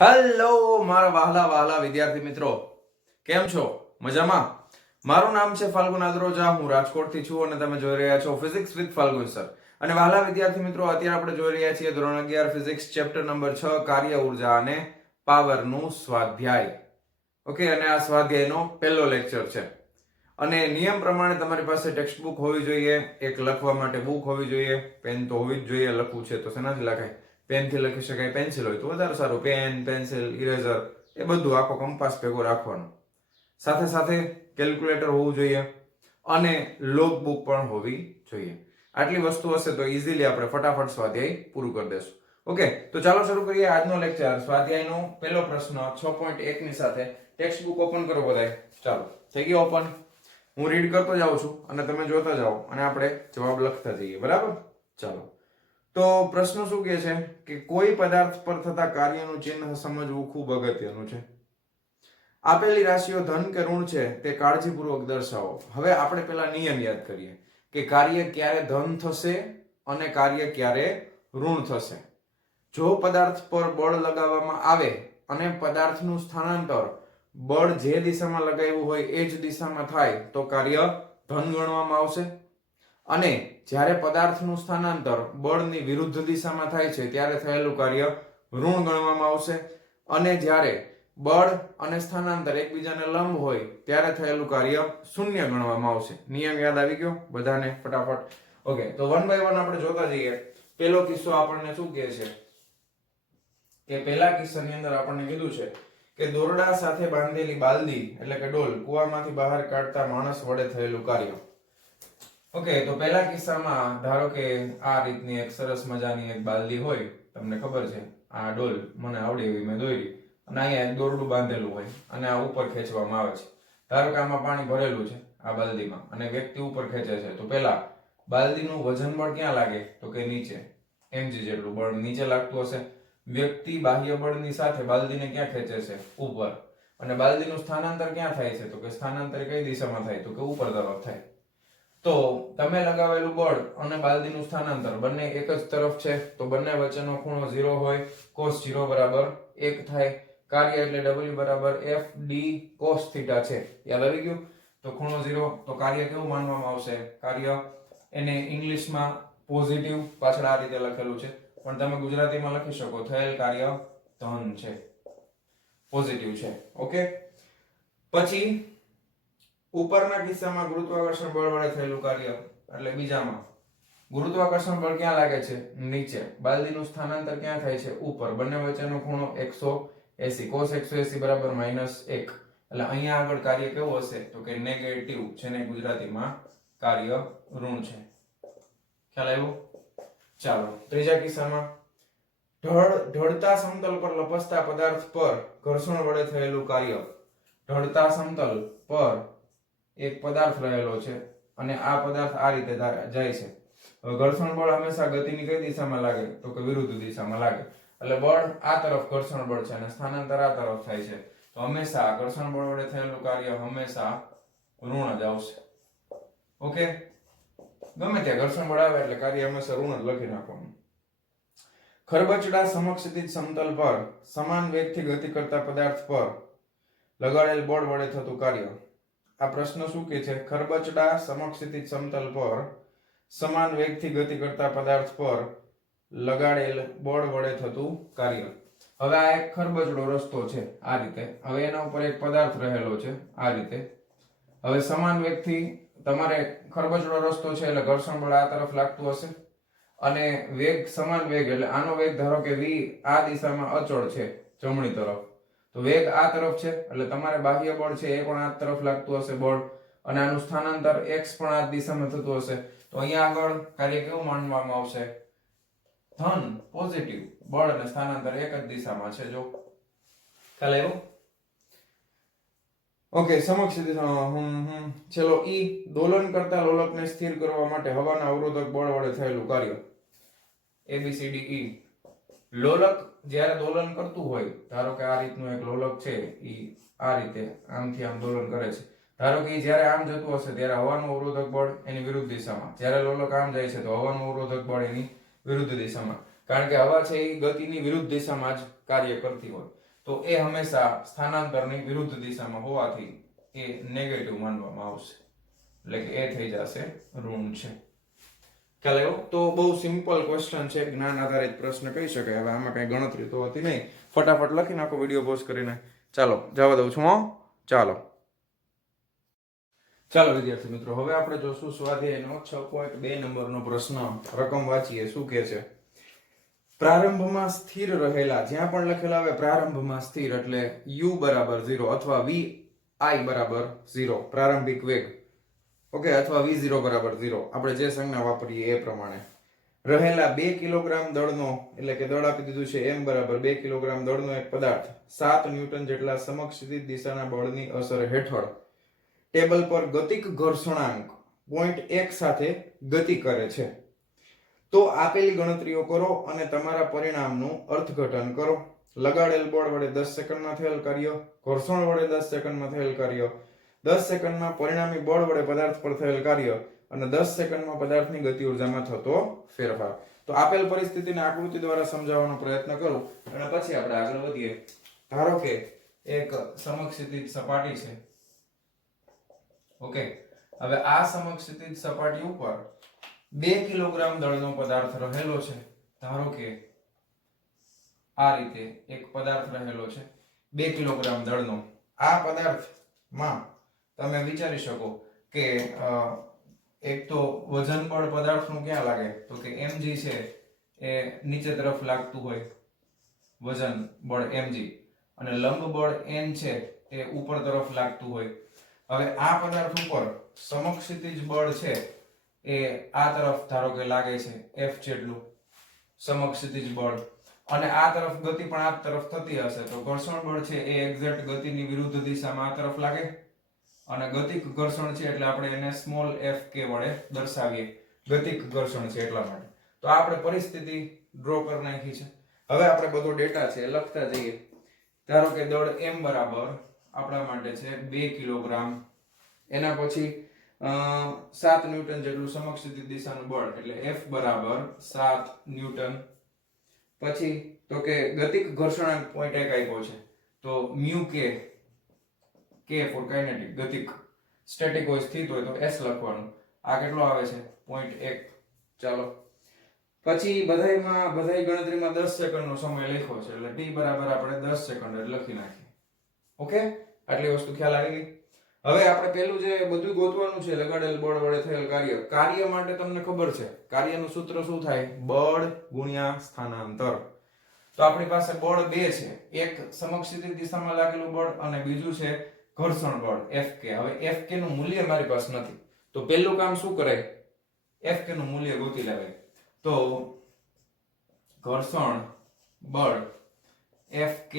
Hello મારા વહાલા વહાલા વિદ્યાર્થી મિત્રો, કેમ છો? મજામાં? મારું નામ છે ફાલ્ગુન આદ્રોજા, હું રાજકોટથી છું અને તમે જોઈ રહ્યા છો ફિઝિક્સ વિથ ફાલ્ગુન સર. અને વહાલા વિદ્યાર્થી મિત્રો, અત્યારે આપણે જોઈ રહ્યા છીએ ધોરણ 11 ફિઝિક્સ ચેપ્ટર નંબર 6 કાર્ય ઉર્જા અને પાવરનું સ્વાધ્યાય. ઓકે, અને આ સ્વાધ્યાયનો પહેલો લેક્ચર છે. અને નિયમ પ્રમાણે તમારી પાસે ટેક્સ્ટ બુક હોવી જોઈએ, એક લખવા માટે બુક હોવી જોઈએ, પેન તો હોવી જ જોઈએ. લખવું છે તો શેનાથી લખાય? પેનથી લખી શકાય, પેન્સિલ હોય તો વધારે સારું. પેન, પેન્સિલ, ઇરેઝર એ બધું આખો કંપાસ ભેગો રાખવાનો. સાથે સાથે કેલ્ક્યુલેટર હોવું જોઈએ અને લોગ બુક પણ હોવી જોઈએ. આટલી વસ્તુ હશે તો ઇઝીલી આપણે ફટાફટ સ્વાધ્યાય પૂરું કરી દેશું. ઓકે, તો ચાલો શરૂ કરીએ આજનો લેક્ચર. સ્વાધ્યાયનો પહેલો પ્રશ્ન 6.1 ની સાથે ટેક્સ્ટ બુક ઓપન કરો બધાય. ચાલો, થઈ ગયો ઓપન? હું રીડ કરતો જાઉં છું અને તમે જોતા જાઓ અને આપણે જવાબ લખતા જઈએ. બરાબર? ચાલો. તો પ્રશ્ન શું કહે છે કે કોઈ પદાર્થ પર થતા કાર્યનું ચિહ્ન સમજવું ખૂબ અગત્યનું છે. આપેલી રાશિઓ ધન કે ઋણ છે તે કાળજીપૂર્વક દર્શાવો. હવે આપણે પેલા નિયમ યાદ કરીએ કે કાર્ય ક્યારે ધન થશે અને કાર્ય ક્યારે ઋણ થશે. જો પદાર્થ પર બળ લગાવવામાં આવે અને પદાર્થનું સ્થાનાંતર બળ જે દિશામાં લગાવ્યું હોય એ જ દિશામાં થાય તો કાર્ય ધન ગણવામાં આવશે. અને જ્યારે પદાર્થનું સ્થાનાંતર બળની વિરુદ્ધ દિશામાં થાય છે ત્યારે થયેલું કાર્ય ઋણ ગણવામાં આવશે. અને જ્યારે બળ અને સ્થાનાંતર એકબીજાને લંબ હોય ત્યારે થયેલું કાર્ય શૂન્ય ગણવામાં આવશે. નિયમ યાદ આવી ગયો બધાને? ફટાફટ. ઓકે, તો વન બાય વન આપણે જોતા જઈએ. પહેલો કિસ્સો આપણને શું કહે છે કે પહેલા કિસ્સાની અંદર આપણને કીધું છે કે દોરડા સાથે બાંધેલી બાલદી એટલે કે ડોલ કૂવામાંથી બહાર કાઢતા માણસ વડે થયેલું કાર્ય. ઓકે, તો પહેલા કિસ્સામાં ધારો કે આ રીતની એક સરસ મજાની એક બાલદી હોય. તમને ખબર છે આ ડોલ મને આવડી એવી મેં દોરી અને અહીંયા એક દોરડું બાંધેલું હોય અને આ ઉપર ખેંચવામાં આવે છે. ધારો કે આમાં પાણી ભરેલું છે આ બાલદીમાં અને વ્યક્તિ ઉપર ખેંચે છે. તો પહેલા બાલદીનું વજન બળ ક્યાં લાગે? તો કે નીચે. mg જેટલું બળ નીચે લાગતું હશે. વ્યક્તિ બાહ્ય બળની સાથે બાલદીને ક્યાં ખેંચે છે? ઉપર. અને બાલદીનું સ્થાનાંતર ક્યાં થાય છે? તો કે સ્થાનાંતર કઈ દિશામાં થાય? તો કે ઉપર તરફ થાય. તો તમે લગાવેલું બળ અને બાલદીનું સ્થાનાંતર બંને એક જ તરફ છે તો બંને વચ્ચેનો ખૂણો 0 હોય. cos 0 બરાબર 1 થાય. કાર્ય એટલે w બરાબર fd cos θ છે. યાદ આવી ગયું? તો ખૂણો 0 તો કાર્ય કેવું માનવામાં આવશે? કાર્ય એને ઇંગ્લિશમાં પોઝિટિવ પાછળ આ રીતે લખેલું છે પણ તમે ગુજરાતીમાં લખી શકો થયેલ કાર્ય ધન છે, પોઝિટિવ છે. ઓકે, પછી ઉપરના કિસ્સામાં ગુરુત્વાકર્ષણ બળ વડે થયેલું કાર્ય એટલે બીજામાં ગુરુત્વાકર્ષણ બળ ક્યાં લાગે છે? નીચે. બાલદીનું સ્થાનાંતર ક્યાં થાય છે? ઉપર. બંને વચ્ચેનો ખૂણો 180. cos 180 બરાબર -1. એટલે અહીંયા આગળ કાર્ય કેવું હશે? તો કે નેગેટિવ છે ને ગુજરાતીમાં કાર્ય ઋણ છે. ખ્યાલ આવ્યો? ચાલો, ત્રીજા કિસ્સામાં ઢળતા સમતલ પર લપસતા પદાર્થ પર ઘર્ષણ વડે થયેલું કાર્ય. ઢળતા સમતલ પર એક પદાર્થ રહેલો છે અને આ પદાર્થ આ રીતે જાય છે. હવે ઘર્ષણ બળ હંમેશા ગતિની કઈ દિશામાં લાગે? તો કે વિરુદ્ધ દિશામાં લાગે. એટલે બળ આ તરફ ઘર્ષણ બળ છે અને સ્થાનાંતર આ તરફ થાય છે. તો હંમેશા ઘર્ષણ બળ વડે થયેલું કાર્ય હંમેશા ઋણ જ આવશે. ઓકે, ગમે ત્યાં ઘર્ષણ બળ આવે એટલે કાર્ય હંમેશા ઋણ જ લખી નાખવાનું. ખરબચડા સમક્ષિતિજ સમતલ પર સમાન વેગથી ગતિ કરતા પદાર્થ પર લગાડેલ બળ વડે થતું કાર્ય. આ પ્રશ્ન શું કહે છે? ખરબચડા સમક્ષિતિજ સમતલ પર સમાન વેગથી ગતિ કરતા પદાર્થ પર લગાડેલ બળ વડે થતું કાર્ય. હવે આ એક ખરબચડો રસ્તો છે આ રીતે. હવે એના ઉપર એક પદાર્થ રહેલો છે આ રીતે. હવે સમાન વેગથી તમારે ખરબચડો રસ્તો છે એટલે ઘર્ષણ બળ આ તરફ લાગતું હશે અને વેગ સમાન વેગ એટલે આનો વેગ ધારો કે v આ દિશામાં અચળ છે જમણી તરફ. તો વેગ આ તરફ છે એટલે તમારે બાહ્ય બળ છે એ પણ આ તરફ લાગતું હશે બળ અને આનું સ્થાનાંતર x પણ આ દિશામાં થતું હશે. તો અહીંયા આગળ કાર્ય કેવું માનવામાં આવશે? ધન, પોઝિટિવ. બળ અને સ્થાનાંતર એક જ દિશામાં છે. જો ખ્યાલ આવ્યો? ઓકે, સમક્ષિતિ ચલો ઈ દોલન કરતા લોલકને સ્થિર કરવા માટે હવાના અવરોધક બળ વડે થયેલું કાર્ય. ABCDE. લોલક જ્યારે દોલન કરતું હોય, ધારો કે આ રીતનું એક લોલક છે ઈ આ રીતે આમથી આમ દોલન કરે છે. ધારો કે જ્યારે આમ જતું હશે ત્યારે હવાનું અવરોધક બળ એની વિરુદ્ધ દિશામાં. જ્યારે લોલક આમ જાય છે તો હવાનું અવરોધક બળ એની વિરુદ્ધ દિશામાં. કારણ કે હવા છે એ ગતિની વિરુદ્ધ દિશામાં જ કાર્ય કરતી હોય. તો એ હંમેશા સ્થાનાંતરની વિરુદ્ધ દિશામાં હોવાથી એ નેગેટિવ માનવામાં આવશે, એટલે કે એ થઈ જશે ઋણ છે. ખ્યાલ આવ્યો? તો બહુ સિમ્પલ ક્વેશ્ચન છે, જ્ઞાન આધારિત પ્રશ્ન કહી શકાય. હવે આમાં કઈ ગણતરી તો હતી નહીં, ફટાફટ લખી નાખો વિડીયો પોઝ કરીને. ચાલો જવા દઉં છું હું. ચાલો વિદ્યાર્થી મિત્રો, હવે આપણે જોશું સ્વાધ્યાયનો 6.2 નંબરનો પ્રશ્ન. રકમ વાંચીએ. શું કહે છે? પ્રારંભમાં સ્થિર રહેલા, જ્યાં પણ લખેલા આવે પ્રારંભમાં સ્થિર એટલે u બરાબર 0 અથવા vi બરાબર 0, પ્રારંભિક વેગ, ઓકે, અથવા v0 બરાબર 0, આપણે જે સંજ્ઞા વાપરીએ એ પ્રમાણે રહેલા 2 કિલોગ્રામ દળનો, એટલે કે દળ આપી દીધું છે m બરાબર 2 કિલોગ્રામ દળનો એક પદાર્થ 7 ન્યૂટન જેટલા સમક્ષિતિજ દિશાના બળની અસર હેઠળ ટેબલ પર ગતિક ઘર્ષણાંક 0.1 સાથે ગતિ કરે છે. તો આપેલી ગણતરીઓ કરો અને તમારા પરિણામનું અર્થઘટન કરો. લગાડેલ બળ વડે 10 સેકન્ડમાં થયેલ કાર્ય, ઘર્ષણ વડે 10 સેકન્ડમાં થયેલ કાર્ય, 10 સેકન્ડમાં પરિણામી બળ વડે પદાર્થ પર થયેલ કાર્ય અને 10 સેકન્ડમાં પદાર્થની ગતિ ઉર્જામાં થતો ફેરફાર. તો આપેલ પરિસ્થિતિને આકૃતિ દ્વારા સમજાવવાનો પ્રયત્ન કરું અને પછી આપણે આગળ વધીએ. ધારો કે એક સમક્ષિતિજ સપાટી છે, ઓકે. હવે આ સમક્ષિતિજ સપાટી ઉપર 2 કિલોગ્રામ દળનો પદાર્થ રહેલો છે. ધારો કે આ રીતે એક પદાર્થ રહેલો છે 2 કિલોગ્રામ દળનો. આ પદાર્થમાં તમે વિચારી શકો કે એક તો વજન બળ પદાર્થનું ક્યાં લાગે, તો કે mg છે એ નીચે તરફ લાગતું હોય વજન બળ mg, અને લંબ બળ n છે એ ઉપર તરફ લાગતું હોય. હવે આ પદાર્થ ઉપર સમક્ષિતિજ બળ છે એ આ તરફ ધારો કે લાગે છે f જેટલું સમક્ષિતિજ બળ, અને આ તરફ ગતિ પણ આ તરફ થતી હશે, તો ઘર્ષણ બળ છે એ એક્ઝેક્ટ ગતિની વિરુદ્ધ દિશામાં આ તરફ લાગે, અને ગતિક ઘર્ષણ છે એટલે આપણે એને સ્મોલ f k વડે દર્શાવીએ. ગતિક ઘર્ષણ છે એટલા માટે. તો આપણે પરિસ્થિતિ ડ્રો કરી નાખી છે. હવે આપણે બધો ડેટા છે એ લખતા જઈએ. ધારો કે દળ m બરાબર આપણા માટે છે 2 કિલોગ્રામ, એના પછી 7 ન્યૂટન જેટલું સમક્ષિતિજ દિશાનું બળ એટલે f બરાબર 7 ન્યૂટન. પછી તો કે ગતિક ઘર્ષણાંક 0.1 આપ્યો છે, તો mu k for kinetic, ગતિક. સ્ટેટિક હોય સ્થિત હોય તો s લખવાનું. આ કેટલો આવે છે 0.1. ચાલો પછી બધાય ગણતરીમાં 10 સેકન્ડનો સમય લખ્યો છે એટલે t બરાબર આપણે 10 સેકન્ડ જ લખી નાખીએ. ઓકે, આટલી વસ્તુ ખ્યાલ આવી ગઈ. હવે આપણે પેલું જે બધું ગોતવાનું છે લગાડેલ બળ વડે થયેલ કાર્ય. કાર્ય માટે તમને ખબર છે કાર્યનું સૂત્ર શું થાય? બળ ગુણ્યા સ્થાનાંતર. તો આપણી પાસે બળ બે છે, એક સમક્ષિતિજ દિશામાં લાગેલું બળ અને બીજું છે ઘર્ષણ બળ Fk. હવે Fk નું મૂલ્ય મારી પાસે નથી, તો પહેલું કામ શું કરાય? Fk નું મૂલ્ય ગોતી લેવાય. તો ઘર્ષણ બળ Fk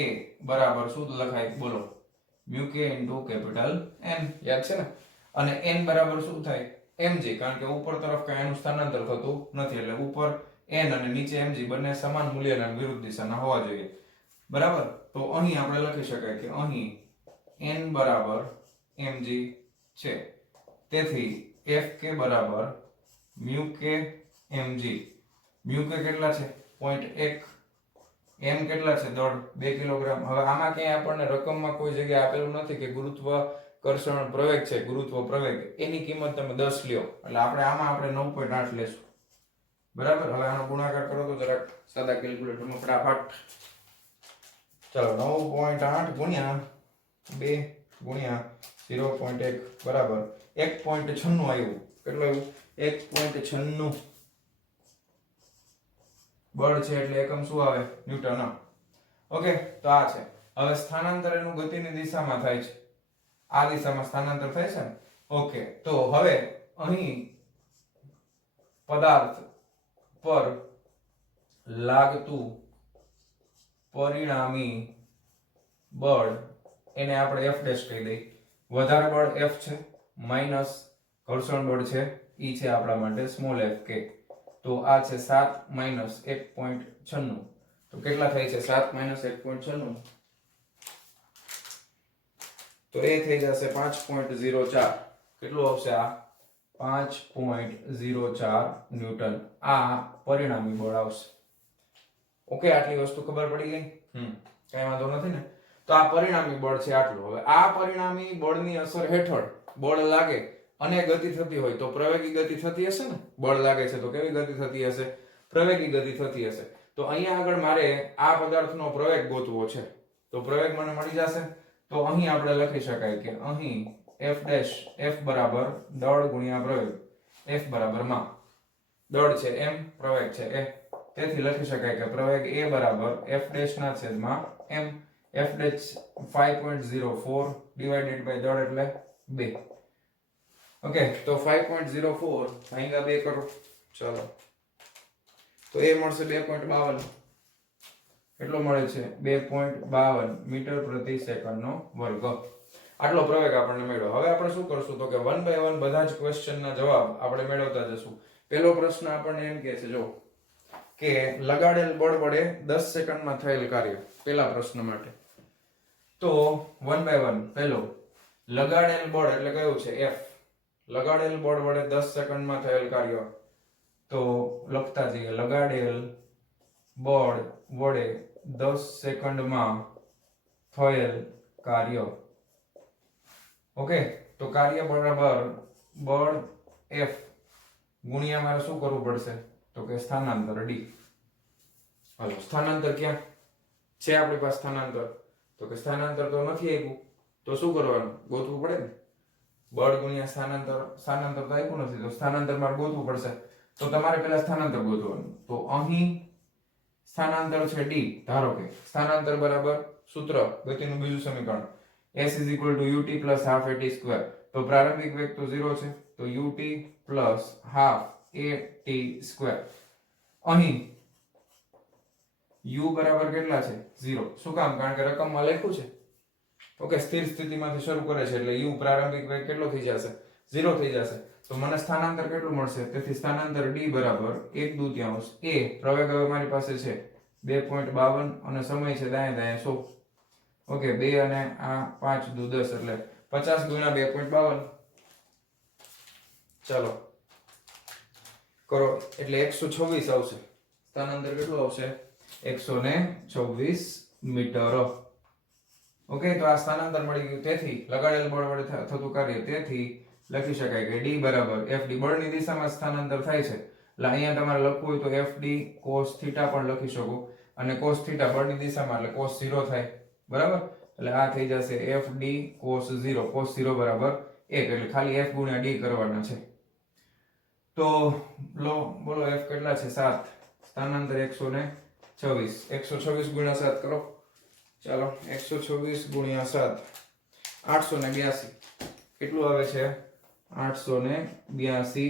બરાબર શું લખાય બોલો? mu k into capital N. યાદ છે ને? અને N બરાબર શું થાય? mg, કારણ કે ઉપર તરફ કાંઈ એનું સ્થાનાંતર થતું નથી, એટલે ઉપર n અને નીચે mg બંને સમાન મૂલ્યના વિરુદ્ધ દિશાના હોવા જોઈએ. બરાબર? તો અહીં આપણે લખી શકાય કે અહીં n બરાબર mg છે, તેથી Fk બરાબર mu k mg. mu k કેટલા છે? 0.1. m કેટલા છે? દળ 2 કિલોગ્રામ. હવે આમાં ક્યાંય આપણને રકમમાં કોઈ જગ્યાએ આપેલું નથી કે ગુરુત્વાકર્ષણ પ્રવેગ છે, ગુરુત્વ પ્રવેગ, એની કિંમત તમે 10 લ્યો, એટલે આપણે 9.8 લેશું. બરાબર? હવે આનો ગુણાકાર કરો તો જરાક સાદા કેલ્ક્યુલેટરમાં ફટાફટ. ચાલો 9.8 ગુણ્યા 2 ગુણ્યા 0.1 બરાબર 1.96 આવ્યું. કેટલું આવ્યું? 1.96 બળ છે એટલે એકમ શું આવે? ન્યૂટન. ઓકે, તો આ છે. હવે સ્થાનાંતર એનું ગતિની દિશામાં થાય છે, આ દિશામાં સ્થાનાંતર થાય છે ને. ઓકે, તો હવે અહીં પદાર્થ પર લાગતું પરિણામી બળ એને આપણે F' કહી દઈએ. વધારે બળ F છે, માઈનસ ઘર્ષણ બળ છે ઈ છે આપણા માટે સ્મોલ f k. તો આ છે 7 માઈનસ 1.96. તો કેટલા થાય છે? 7 માઈનસ 1.96, તો એ થઈ જશે 5.04. કેટલું આવશે આ? 5.04 ન્યૂટન. આ પરિણામી બળ આવશે. ઓકે, આટલી વસ્તુ ખબર પડી ગઈ? કઈ વાંધો નથી ને? તો આ પરિણામી બળ છે આટલું. હવે આ પરિણામી બળની અસર હેઠળ બળ લાગે અને ગતિ થતી હોય તો પ્રવેગી ગતિ થતી હશે ને. બળ લાગે છે તો કેવી ગતિ થતી હશે? પ્રવેગી ગતિ થતી હશે. તો અહીંયા આગળ મારે આ પદાર્થનો પ્રવેગ ગોતવો છે. તો પ્રવેગ મને મળી જશે. તો અહીં આપણે લખી શકાય કે અહીં f ડેશ f બરાબર દળ ગુણ્યા પ્રવેગ. f બરાબર માં દળ છે m, પ્રવેગ છે a. તેથી લખી શકાય કે પ્રવેગ a બરાબર f ડેશ ના છેદમાં m. f dash 5.04 divided by દળ એટલે 2. ઓકે, તો 5.04 ભાગ્યા 2 કરો. ચાલો, તો એ મળશે 2.52. કેટલો મળે છે? 2.52 મીટર પ્રતિ સેકન્ડનો વર્ગ. આટલો પ્રવેગ આપણને મળ્યો. હવે આપણે શું કરશું તો કે 1 by 1 બધા જ ક્વેશ્ચનના જવાબ આપણે મેળવતા જશું. પહેલો પ્રશ્ન આપણને એમ કહે છે જો કે લગાડેલ બળ વડે 10 સેકન્ડમાં થયેલ કાર્ય. પહેલા પ્રશ્ન માટે તો 1 by 1 પહેલો લગાડેલ બળ એટલે કયું છે? f. લગાડેલ બળ વડે 10 સેકન્ડમાં થયેલ કાર્ય. તો લખતા જઈએ લગાડેલ બળ વડે 10 સેકન્ડમાં થયેલ કાર્ય. ઓકે, તો કાર્ય બરાબર બળ f ગુણ્યા મારે શું કરવું પડશે તો કે સ્થાનાંતર d. હાલો, સ્થાનાંતર ક્યાં છે આપણી પાસે? સ્થાનાંતર તો કે સ્થાનાંતર તો નથી આપ્યું તો શું કરવાનું? ગોતવું પડે ને. બળ ગુણ્યા સ્થાનાંતર. સ્થાનાંતર તો આપ્યું નથી તો સ્થાનાંતર મારે ગોતવું પડશે. તો તમારે પહેલા સ્થાનાંતર ગોતવાનું. તો અહીં સ્થાનાંતર છે d. ધારો કે સ્થાનાંતર બરાબર સૂત્ર ગતિનું બીજું સમીકરણ s = ut + ½ at સ્ક્વેર. તો પ્રારંભિક વેગ તો 0 છે તો ut + ½ at સ્ક્વેર. અહીં u બરાબર કેટલા છે? 0. શું કામ? કારણ કે રકમમાં લખ્યું છે. ઓકે, સ્થિર સ્થિતિમાંથી શરૂ કરે છે એટલે u પ્રારંભિક વેગ કેટલો થઈ જશે? 0 થઈ જશે. તો મને સ્થાનાંતર કેટલું મળશે? તેથી સ્થાનાંતર d બરાબર 1/2 a. પ્રવેગ હવે મારી પાસે છે 2.52 અને સમય છે દાયે દાયે 100. ઓકે, 2 અને આ 5 દુ 10 એટલે 50 ગુણ્યા 2.52. ચાલો કરો એટલે 126 આવશે. સ્થાનાંતર કેટલું આવશે? 126 મીટર. ઓકે, તો આ સ્થાનાંતર મળી ગયું. તેથી લગાડેલ બળ વડે થતું કાર્ય. તેથી લખી શકાય કે d બરાબર fd. બળની દિશામાં સ્થાનાંતર થાય છે એટલે અહીંયા તમારે લખવું હોય તો fd cos θ પણ લખી શકો અને cos θ બળની દિશામાં એટલે cos 0 થાય. બરાબર, એટલે આ થઈ જશે fd cos 0. cos 0 બરાબર 1 એટલે ખાલી f ગુણ્યા d કરવાના છે. તો બોલો f કેટલા છે? 7. સ્થાનાંતર 126. 126 ગુણ્યા 7 કરો. ચાલો, 126 ગુણ્યા 7 882. કેટલું આવે છે? 882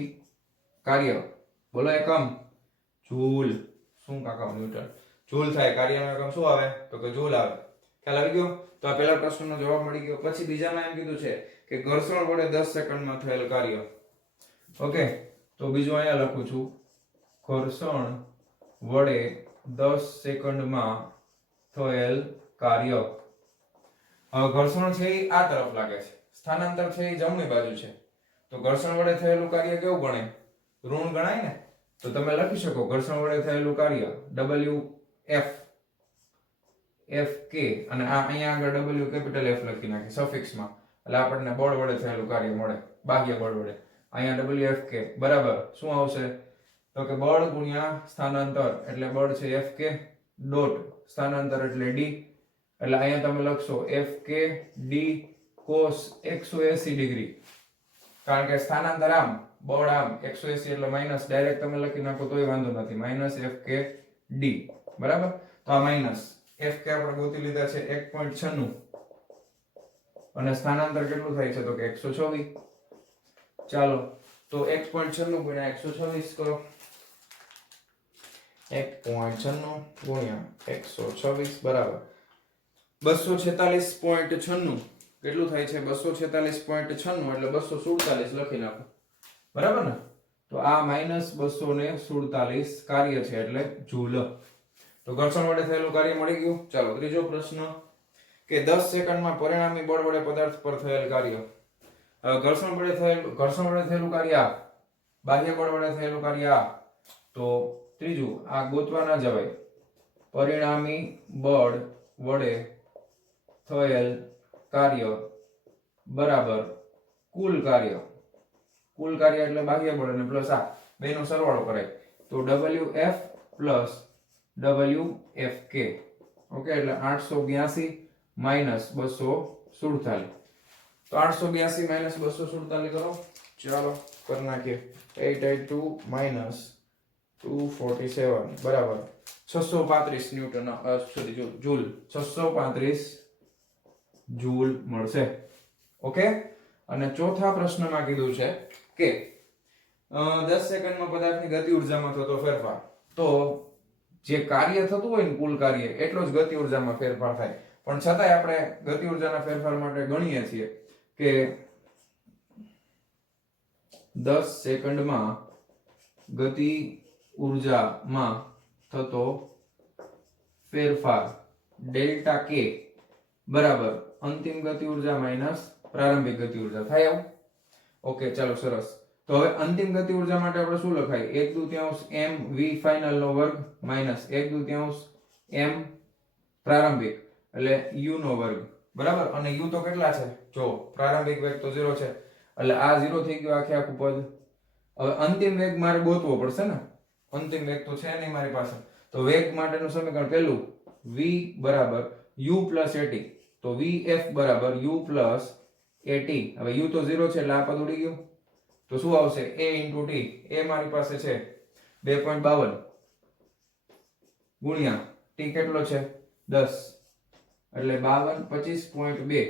કાર્ય. બોલો એકમ જૂલ. શું કાકા? ન્યૂટન. જૂલ થાય. કાર્યનો એકમ શું આવે તો કે જૂલ આવે. ખ્યાલ આવી ગયો? તો આ પહેલા પ્રશ્નનો જવાબ મળી ગયો. પછી બીજામાં એમ કીધું છે કે ઘર્ષણ વડે 10 સેકન્ડમાં થયેલ કાર્ય. ઓકે, તો બીજું અહીંયા લખું છું ઘર્ષણ વડે 10 સેકન્ડમાં થયેલ કાર્ય. હવે ઘર્ષણ છે એ આ તરફ લાગે છે, સ્થાનાંતર છે એ જમણી બાજુ છે. તો ઘર્ષણ વડે થયેલું કાર્ય કેવું ગણાય? ઋણ ગણાય ને. તો તમે લખી શકો ઘર્ષણ વડે થયેલું કાર્ય wf fk અને આ અહીંયા આગળ w કેપિટલ F લખી નાખી સફિક્સમાં એટલે આપણને બળ વડે થયેલું કાર્ય મળે. બાહ્ય બળ વડે અહીંયા wfk બરાબર શું આવશે તો કે બળ ગુણ્યા સ્થાનાંતર એટલે બળ છે fk ડોટ સ્થાનાંતર એટલે d. એટલે અહીંયા તમે લખશો fk d cos 180 ડિગ્રી. કારણ કે સ્થાનાંતર આમ બળ આમ 180 એટલે માઈનસ ડાયરેક્ટ તમે લખી નાખો તોય વાંધો નથી. Minus fk d. બરાબર, તો આ માઈનસ fk આપણે ગોતી લીધા છે 1.96 અને સ્થાનાંતર કેટલું થાય છે તો કે 126. ચાલો તો 1.96 ગુણ્યા 126 કરો. 1.96 ગુણ્યા 126 બરાબર 246.96. કેટલું થાય છે? 246.96 એટલે 247 લખી નાખો. બરાબર ને? તો આ માઈનસ 247 કાર્ય છે એટલે જૂલ. તો ઘર્ષણ વડે થયેલું કાર્ય મળી ગયું. ચાલો ત્રીજો પ્રશ્ન કે 10 સેકન્ડમાં પરિણામી બળ વડે પદાર્થ પર થયેલ કાર્ય. ઘર્ષણ વડે થયેલું કાર્ય આ, બાહ્ય બળ વડે થયેલું કાર્ય આ. તો ત્રીજું આ ગોતવા ના જવાય. પરિણામી બળ વડે થયેલ કાર્ય બરાબર કુલ કાર્ય એટલે બાહ્ય બળ અને પ્લસ આ બેનો સરવાળો કરાય તો WF પ્લસ WFK ઓકે એટલે 882 માઈનસ 247 તો 882 માઈનસ 247 કરો ચાલો કરી નાખીએ 882 માઈનસ 247 બરાબર 635 ન્યૂટન સોરી જૂલ 635 જૂલ મળશે ઓકે અને ચોથા પ્રશ્નમાં કીધું છે કે 10 સેકન્ડમાં પદાર્થની ગતિ ઉર્જામાં થતો ફેરફાર તો જે કાર્ય થતું હોય ને કુલ કાર્ય એટલો જ ગતિ ઉર્જામાં ફેરફાર થાય પણ છતાંય આપણે ગતિ ઉર્જાના ફેરફાર માટે ગણીએ છીએ કે 10 સેકન્ડમાં ગતિ ઉર્જામાં થતો ફેરફાર ડેલ્ટા કે બરાબર અંતિમ ગતિ ઉર્જા માઈનસ પ્રારંભિક ગતિ ઉર્જા થાય આવું ઓકે ચાલો સરસ તો હવે અંતિમ ગતિ ઉર્જા માટે આપણે શું લખાય 1/2 m v ફાઇનલ નો વર્ગ માઈનસ 1/2 m પ્રારંભિક એટલે u નો વર્ગ બરાબર અને u તો કેટલા છે જો પ્રારંભિક વેગ તો 0 છે એટલે આ 0 થઈ ગયો આખે આખું પદ હવે અંતિમ વેગ મારે ગોતવો પડશે ને અંતિમ વેગ તો છે નહીં મારી પાસે તો વેગ માટેનું સમીકરણ પહેલું v બરાબર u plus at તો vf બરાબર u plus at હવે u તો 0 છે એટલે આ પદ ઉડી ગયું તો શું આવશે a into t a મારી પાસે છે 2.52 ગુણ્યા t કેટલો છે 10 એટલે 22 25.2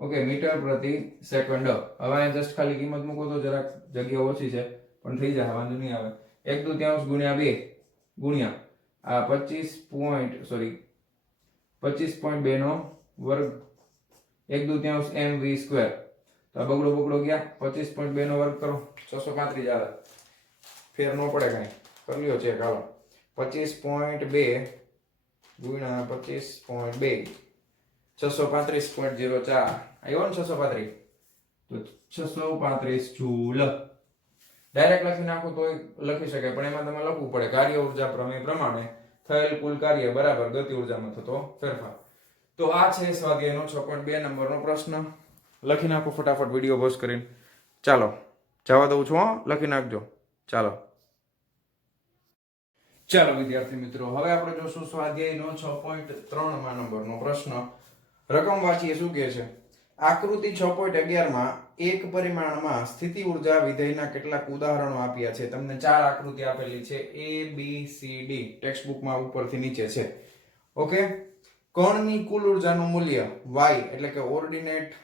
ઓકે મીટર પ્રતિ સેકન્ડ હવે અહીંયા જસ્ટ ખાલી કિંમત મૂકો તો જરાક જગ્યા ઓછી છે પણ થઈ જાય વાંધો નહીં આવે 1/2 ગુણ્યા 2 ગુણ્યા આ 25.2 નો વર્ગ 1/2 mv સ્ક્વેર તો આ બગડો ગયા 25.2 નો વર્ગ કરો 635 આવે ફેર નો પડે કાંઈ કરી લ્યો ચેક હાલો 25.2 ગુણ્યા 25.2 635.04 આવ્યો ને 635 તો 635 જૂલ ડાયરેક્ટ લખી નાખો તો લખી શકાય પણ એમાં તમારે લખવું પડે કાર્ય ઊર્જા પ્રમેય પ્રમાણે થયેલ કુલ કાર્ય બરાબર ગતિ ઊર્જામાં થતો ફેરફાર તો આ છે સ્વાધ્યાયનો 6.2 નંબરનો પ્રશ્ન લખી નાખો ફટાફટ વિડિયો પોઝ કરીને ચાલો જવા દઉં છું લખી નાખજો ચાલો વિદ્યાર્થી મિત્રો હવે આપણે જોશું સ્વાધ્યાયનો 6.3 નંબરનો પ્રશ્ન રકમ વાંચીએ શું કહે છે આકૃતિ 6.11 માં એક પરિમાણમાં સ્થિતિ ઊર્જા વિધેયના કેટલાક ઉદાહરણો આપ્યા છે તમને ચાર આકૃતિ આપેલી છે A B C D text બુકમાં ઉપરથી નીચે છે ઓકે કણની કુલ ઊર્જાનું મૂલ્ય y એટલે કે ઓર્ડિનેટ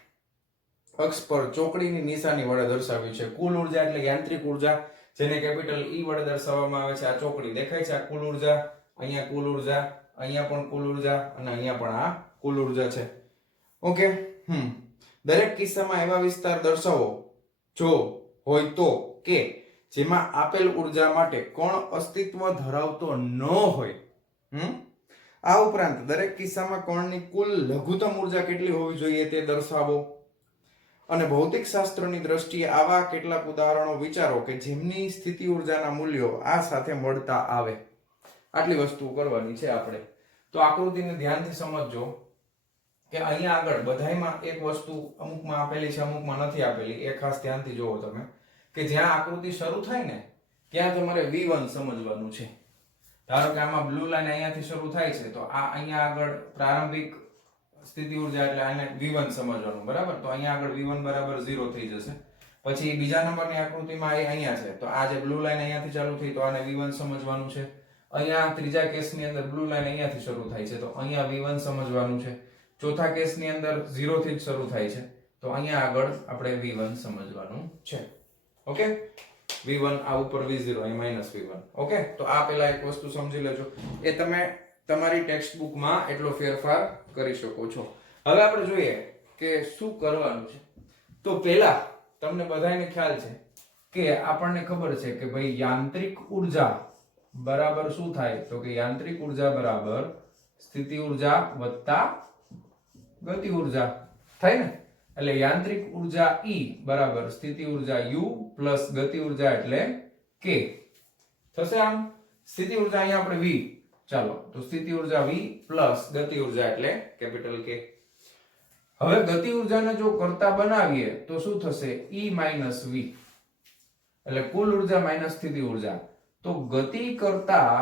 અક્ષ પર ચોકડીની નિશાની વડે દર્શાવ્યું છે કુલ ઊર્જા એટલે યાંત્રિક ઊર્જા જેને કેપિટલ E વડે દર્શાવવામાં આવે છે આ ચોકડી દેખાય છે આ કુલ ઊર્જા અહીંયા કુલ ઊર્જા અહીંયા પણ કુલ ઊર્જા અને અહીંયા પણ આ કુલ ઊર્જા છે ઓકે દરેક કિસ્સામાં એવા વિસ્તાર દર્શાવો જો હોય તો કે જેમાં આપેલ ઊર્જા માટે કણ અસ્તિત્વ ધરાવતો ન હોય આ ઉપરાંત દરેક કિસ્સામાં કણની કુલ લઘુત્તમ ઊર્જા કેટલી હોવી જોઈએ તે દર્શાવો અને ભૌતિક શાસ્ત્રની દ્રષ્ટિએ આવા કેટલાક ઉદાહરણો વિચારો કે જેમની સ્થિતિ ઊર્જાના મૂલ્યો આ સાથે મળતા આવે આટલી વસ્તુ કરવાની છે આપણે તો આકૃતિને ધ્યાનથી સમજજો કે અહીંયા આગળ બધાયમાં એક વસ્તુ અમુકમાં આપેલી છે અમુકમાં નથી આપેલી એ ખાસ ધ્યાનથી જોવો તમે કે જ્યાં આકૃતિ શરૂ થાય ને ત્યાં તમારે V1 સમજવાનું છે ધારો કે આમાં બ્લુ લાઈન અહીંયાથી શરૂ થાય છે તો આ અહીંયા આગળ પ્રારંભિક સ્થિતિ ઊર્જા એટલે આને V1 સમજવાનું બરાબર તો અહીંયા આગળ V1 બરાબર 0 થઈ જશે પછી બીજા નંબરની આકૃતિમાં અહીંયા છે તો આ જે બ્લુ લાઈન અહીંયાથી ચાલુ થઈ તો આને V1 સમજવાનું છે અહીંયા ત્રીજા કેસની અંદર બ્લુ લાઈન અહીંયાથી શરૂ થાય છે તો અહીંયા V1 સમજવાનું છે ચોથા કેસની અંદર 0 થી જ શરૂ થાય છે તો અહીંયા આગળ આપણે V1 સમજવાનું છે ઓકે V1 આ ઉપર V0 અહીં -V1 ઓકે તો આ પહેલા એક વસ્તુ સમજી લેજો એ તમે તમારી ટેક્સ્ટ બુકમાં એટલો ફેરફાર કરી શકો છો હવે આપણે જોઈએ કે શું કરવાનું છે તો પહેલા તમને બધાને ખ્યાલ છે કે આપણને ખબર છે કે ભાઈ યાંત્રિક ઊર્જા બરાબર શું થાય તો કે યાંત્રિક ઊર્જા બરાબર સ્થિતિ ઊર્જા વત્તા ગતિ ઊર્જા થાય ને એટલે યાંત્રિક ઊર્જા E બરાબર સ્થિતિ ઊર્જા U પ્લસ ગતિ ઊર્જા એટલે K થશે આમ સ્થિતિ ઊર્જા અહીંયા આપણે V ચાલો તો સ્થિતિ ઊર્જા V પ્લસ ગતિ ઊર્જા એટલે કેપિટલ K હવે ગતિ ઉર્જાને જો કરતા બનાવીએ તો શું થશે E માઇનસ V, એટલે કુલ ઉર્જા માઇનસ સ્થિતિ ઉર્જા. તો ગતિ કરતા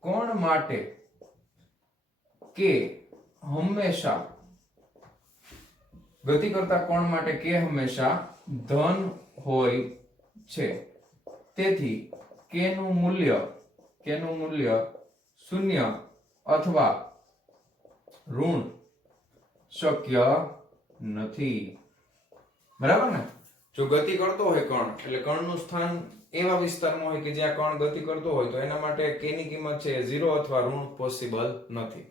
કોણ માટે કે હંમેશા ધન હોય છે. તેથી k નું મૂલ્ય શૂન્ય અથવા ઋણ શક્ય નથી. બરાબર ને? જો ગતિ કરતો હોય કણ, એટલે કણનું સ્થાન એવા વિસ્તારમાં હોય કે જ્યાં કણ ગતિ કરતો હોય તો એના માટે k ની કિંમત છે 0 અથવા ઋણ પોસિબલ નથી.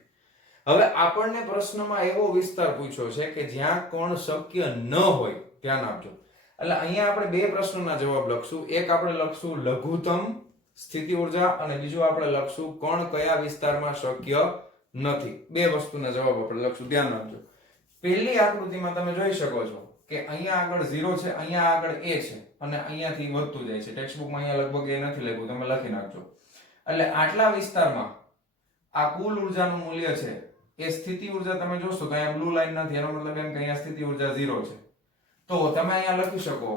હવે આપણને પ્રશ્નમાં એવો વિસ્તાર પૂછ્યો છે કે જ્યાં કણ શક્ય ન હોય. ધ્યાન આપજો. એટલે અહીંયા આપણે બે પ્રશ્નોના જવાબ લખશું. એક આપણે લખશું લઘુત્તમ સ્થિતિ ઉર્જા અને બીજું આપણે લખશું કણ કયા વિસ્તારમાં શક્ય નથી. બે વસ્તુના જવાબ આપણે લખશું. ધ્યાન રાખજો. પહેલી આકૃતિમાં તમે જોઈ શકો છો કે અહીંયા આગળ 0 છે, અહીંયા આગળ a છે અને અહીંયાથી વધતું જાય છે. ટેક્સ્ટબુકમાં અહીંયા લગભગ એ નથી લખ્યું, તમે લખી નાખજો. એટલે આટલા વિસ્તારમાં આ કુલ ઉર્જાનું મૂલ્ય છે એ સ્થિતિ ઉર્જા તમે જોશો તો અહીંયા બ્લુ લાઈન નથી, એનો મતલબ એમ કે અહીંયા સ્થિતિ ઉર્જા 0 છે. તો તમે અહીંયા લખી શકો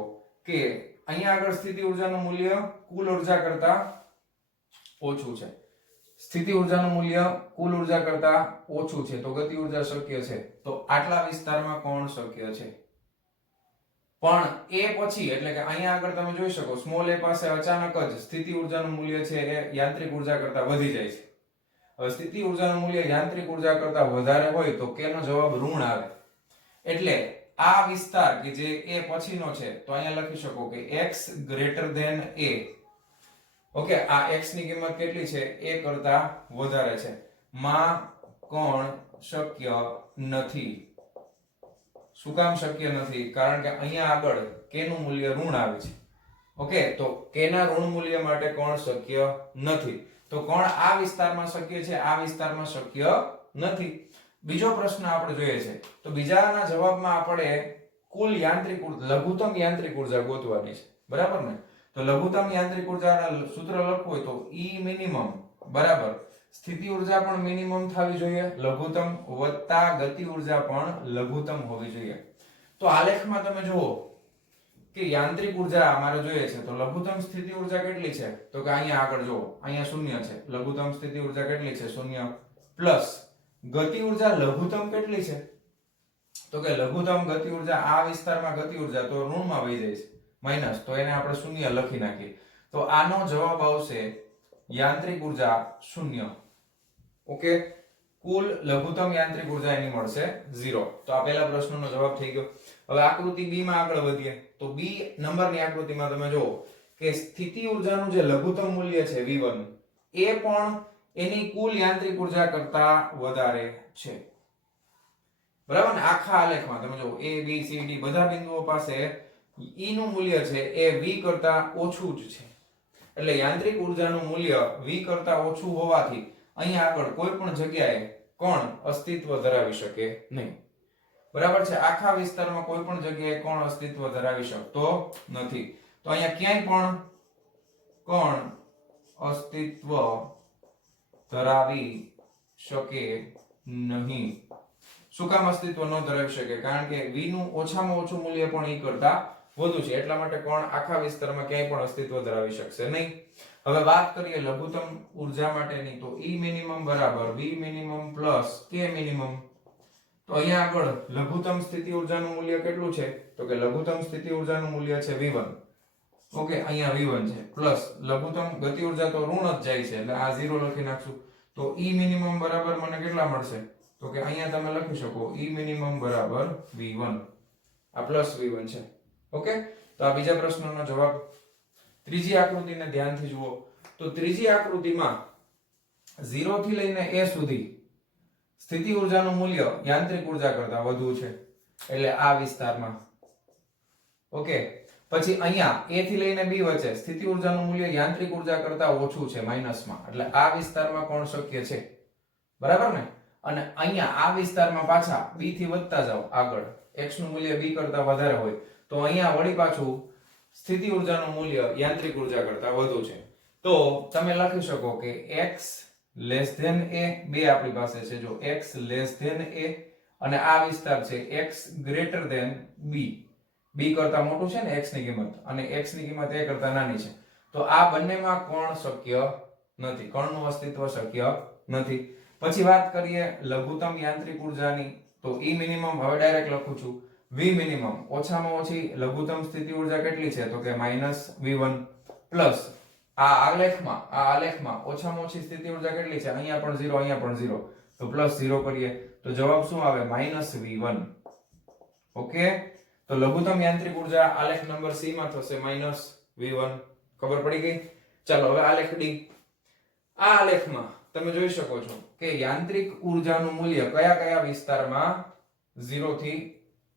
કે અહીંયા આગળ સ્થિતિ ઉર્જાનું મૂલ્ય કુલ ઉર્જા કરતા ઓછું છે. સ્થિતિ ઉર્જાનું મૂલ્ય કુલ ઉર્જા કરતા ઓછું છે, તો ગતિ ઉર્જા શક્ય છે. તો આટલા વિસ્તારમાં કોણ શક્ય છે? પણ એ પછી એટલે કે અહીંયા આગળ તમે જોઈ શકો સ્મોલ a પાસે અચાનક જ સ્થિતિ ઉર્જાનું મૂલ્ય છે એ યાંત્રિક ઉર્જા કરતા વધી જાય છે. હવે સ્થિતિ ઉર્જાનું મૂલ્ય યાંત્રિક ઉર્જા કરતા વધારે હોય તો k નો જવાબ ઋણ આવે. એટલે આ વિસ્તાર કે જે a પછીનો છે તો અહીંયા લખી શકો કે x greater than a. Okay, આ x ની કિંમત કેટલી છે? a કરતા વધારે છે. માં કોણ શક્ય નથી. શું કામ શક્ય નથી? કારણ કે અહીંયા આગળ k નું મૂલ્ય ઋણ આવે છે. ઓકે, તો k ના ઋણ મૂલ્ય માટે કોણ શક્ય નથી. તો કોણ આ વિસ્તારમાં શક્ય છે, આ વિસ્તારમાં શક્ય નથી. બીજો પ્રશ્ન આપણે જોઈએ છે. તો બીજાના જવાબમાં આપણે કુલ યાંત્રિક લઘુત્તમ યાંત્રિક ઉર્જા ગોતવાની છે. બરાબર ને? તો લઘુત્તમ યાંત્રિક ઉર્જાના સૂત્ર લખવું હોય તો E મિનિમમ બરાબર સ્થિતિ ઉર્જા પણ મિનિમમ થવી જોઈએ, લઘુત્તમ વત્તા ગતિ ઉર્જા પણ લઘુત્તમ હોવી જોઈએ. તો આલેખમાં તમે જુઓ કે યાંત્રિક ઉર્જા અમારે જોઈએ છે તો લઘુત્તમ સ્થિતિ ઉર્જા કેટલી છે? તો કે અહીંયા આગળ જુઓ, અહીંયા શૂન્ય છે. લઘુત્તમ સ્થિતિ ઉર્જા કેટલી છે? શૂન્ય. પ્લસ ગતિ ઉર્જા લઘુત્તમ કેટલી છે? તો કે લઘુત્તમ ગતિ ઉર્જા આ વિસ્તારમાં ગતિ ઉર્જા તો ઋણમાં વહી જાય છે, માઈનસ, તો એને આપણે શૂન્ય લખી નાખીએ. તો આનો જવાબ આવશે યાંત્રિક ઉર્જા શૂન્ય. ઓકે, કુલ લઘુત્તમ યાંત્રિક ઉર્જા એની મળશે 0. તો આ પહેલા પ્રશ્નનો જવાબ થઈ ગયો. હવે આકૃતિ b માં આગળ વધીએ. તો b નંબરની આકૃતિમાં તમે જુઓ કે સ્થિતિ ઉર્જાનું જે લઘુત્તમ મૂલ્ય છે v1 એ પણ એની કુલ યાંત્રિક ઉર્જા કરતા વધારે છે. બરાબર ને? આખા આલેખમાં તમે જુઓ a b c d બધા બિંદુઓ પાસે E નું મૂલ્ય છે એ v કરતા ઓછું જ છે. એટલે યાંત્રિક ઉર્જાનું મૂલ્ય v કરતા ઓછું હોવાથી અહીંયા આગળ કોઈ પણ જગ્યાએ કોણ અસ્તિત્વ ધરાવી શકે નહીં. બરાબર છે? આખા વિસ્તારમાં કોઈ પણ જગ્યાએ કોણ અસ્તિત્વ ધરાવી શકતો નથી. તો અહીંયા ક્યાંય પણ કોણ અસ્તિત્વ ધરાવી શકે નહીં. શું કામ અસ્તિત્વ ન ધરાવી શકે? કારણ કે v નું ઓછામાં ઓછું મૂલ્ય પણ e કરતા વધુ છે, એટલા માટે કોણ આખા વિસ્તારમાં ક્યાંય પણ અસ્તિત્વ ધરાવી શકશે નહીં. હવે વાત કરીએ લઘુત્તમ ઉર્જા માટેની. તો E મિનિમમ બરાબર V minimum plus K minimum. તો અહીંયા આગળ લઘુત્તમ સ્થિતિ ઉર્જાનું મૂલ્ય કેટલું છે? તો કે લઘુત્તમ સ્થિતિ ઉર્જાનું મૂલ્ય છે V1. ઓકે, અહીંયા V1 છે પ્લસ લઘુત્તમ ગતિ ઉર્જા તો ઋણ જ જાય છે એટલે આ 0 લખી નાખશું. તો E મિનિમમ બરાબર મને કેટલા મળશે? તો કે અહીંયા તમે લખી શકો E મિનિમમ બરાબર V1. આ પ્લસ V1 છે. ઓકે, તો આ બીજા પ્રશ્નનો જવાબ. ત્રીજી આકૃતિને ધ્યાનથી જુઓ. તો ત્રીજી આકૃતિમાં 0 થી લઈને a સુધી સ્થિતિ ઉર્જાનું મૂલ્ય યાંત્રિક ઉર્જા કરતા વધુ છે, એટલે આ વિસ્તારમાં. ઓકે, પછી અહીંયા a થી લઈને b વચ્ચે સ્થિતિ ઉર્જાનું મૂલ્ય યાંત્રિક ઉર્જા કરતા ઓછું છે, માઈનસમાં, એટલે આ વિસ્તારમાં કોણ શક્ય છે? બરાબર ને? અને અહીંયા આ વિસ્તારમાં પાછા b થી વધતા જાઓ આગળ, x નું મૂલ્ય b કરતા વધારે હોય તો અહીંયા વળી પાછું સ્થિતિ ઉર્જાનું મૂલ્ય યાંત્રિક ઉર્જા કરતા વધુ છે. તો તમે લખી શકો કે x લેસ ધેન a, બે આપણી પાસે છે. જો x લેસ ધેન a અને આ વિસ્તાર છે x greater than b. b કરતા મોટું છે ને x ની કિંમત, અને x ની કિંમત a કરતા નાની છે. તો આ બંનેમાં કોણ શક્ય નથી, કોણનું અસ્તિત્વ શક્ય નથી. પછી વાત કરીએ લઘુત્તમ યાંત્રિક ઉર્જાની, તો E મિનિમમ હવે ડાયરેક્ટ લખું છું. V મિનિમમ ઓછામાં ઓછી લઘુત્તમ સ્થિતિ ઉર્જા કેટલી છે, તો કે -v1 પ્લસ આ આલેખમાં ઓછામાં ઓછી સ્થિતિ ઉર્જા કેટલી છે, અહીંયા પણ 0 અહીંયા પણ 0, તો પ્લસ 0 કરીએ તો જવાબ શું આવે, -v1. ઓકે, તો લઘુત્તમ યાંત્રિક ઉર્જા આલેખ નંબર C માં થશે -v1. ખબર પડી ગઈ? ચાલો હવે આલેખ D. આ આલેખમાં તમે જોઈ શકો છો કે યાંત્રિક ઉર્જાનું મૂલ્ય કયા કયા વિસ્તારમાં 0 થી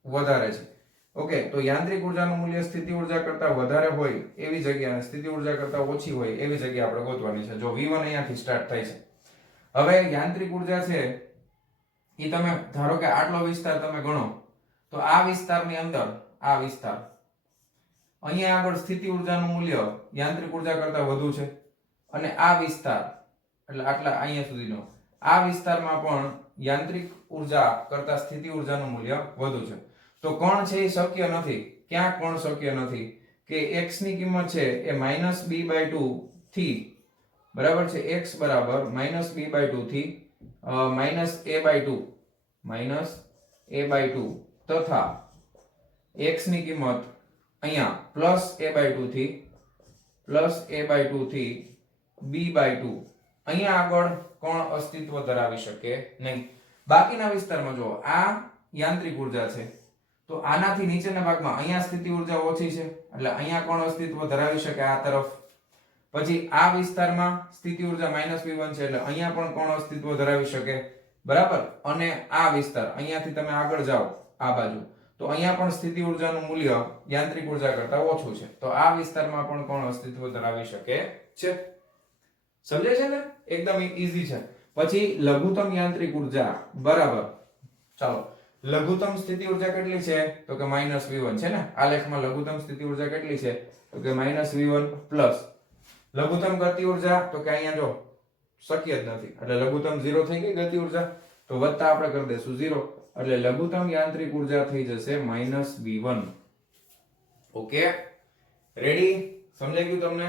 વધારે છે. ઓકે, તો યાંત્રિક ઉર્જાનું મૂલ્ય સ્થિતિ ઉર્જા કરતા વધારે હોય એવી જગ્યા અને સ્થિતિ ઉર્જા કરતા ઓછી હોય એવી જગ્યા આપણે ગોતવાની છે. જો v1 અહીંયાથી સ્ટાર્ટ થાય છે. હવે યાંત્રિક ઉર્જા છે એ તમે ધારો કે આટલો વિસ્તાર તમે ગણો, તો આ વિસ્તારની અંદર આ વિસ્તાર અહીંયા આગળ સ્થિતિ ઉર્જાનું મૂલ્ય યાંત્રિક ઉર્જા કરતા વધુ છે, અને આ વિસ્તાર એટલે આટલા અહીંયા સુધીનો આ વિસ્તારમાં પણ યાંત્રિક ઉર્જા કરતા સ્થિતિ ઉર્જાનું મૂલ્ય વધુ છે. તો કોણ છે એ શક્ય નથી. ક્યાં કોણ શક્ય નથી કે x ની કિંમત છે એ -b/2 થી બરાબર છે, x બરાબર -b/2 થી -a/2 તથા x ની કિંમત અહીંયા +a/2 થી b/2 અહીંયા આગળ કોણ અસ્તિત્વ ધરાવી શકે નહીં. બાકીના વિસ્તારમાં જો આ યાંત્રિક ઉર્જા છે, તો આનાથી નીચેના ભાગમાં અહીંયા સ્થિતિ ઉર્જા ઓછી છે, એટલે અહીંયા કોણ અસ્તિત્વ ધરાવી શકે આ તરફ. પછી આ વિસ્તારમાં સ્થિતિ ઉર્જા -v1 છે, એટલે અહીંયા પણ કોણ અસ્તિત્વ ધરાવી શકે, બરાબર. અને આ વિસ્તાર અહીંયાથી તમે આગળ જાઓ આ બાજુ, તો અહીંયા પણ સ્થિતિ ઉર્જાનું મૂલ્ય યાંત્રિક ઉર્જા કરતા ઓછું છે, તો આ વિસ્તારમાં પણ કોણ અસ્તિત્વ ધરાવી શકે છે. સમજે છે ને? એકદમ ઈઝી છે. પછી લઘુત્તમ યાંત્રિક ઉર્જા બરાબર, ચાલો લઘુત્તમ સ્થિતિ ઉર્જા કેટલી છે, તો કે -v1 છે ને. આલેખમાં લઘુત્તમ સ્થિતિ ઉર્જા કેટલી છે, તો કે -v1 પ્લસ લઘુત્તમ ગતિ ઉર્જા, તો કે અહીંયા જો શક્ય જ નથી, એટલે લઘુત્તમ 0 થઈ ગઈ ગતિ ઉર્જા, તો વત્તા આપણે કરી દેશું 0, એટલે લઘુત્તમ યાંત્રિક ઉર્જા થઈ જશે -v1. Okay, ready? સમજાઈ ગયું તમને?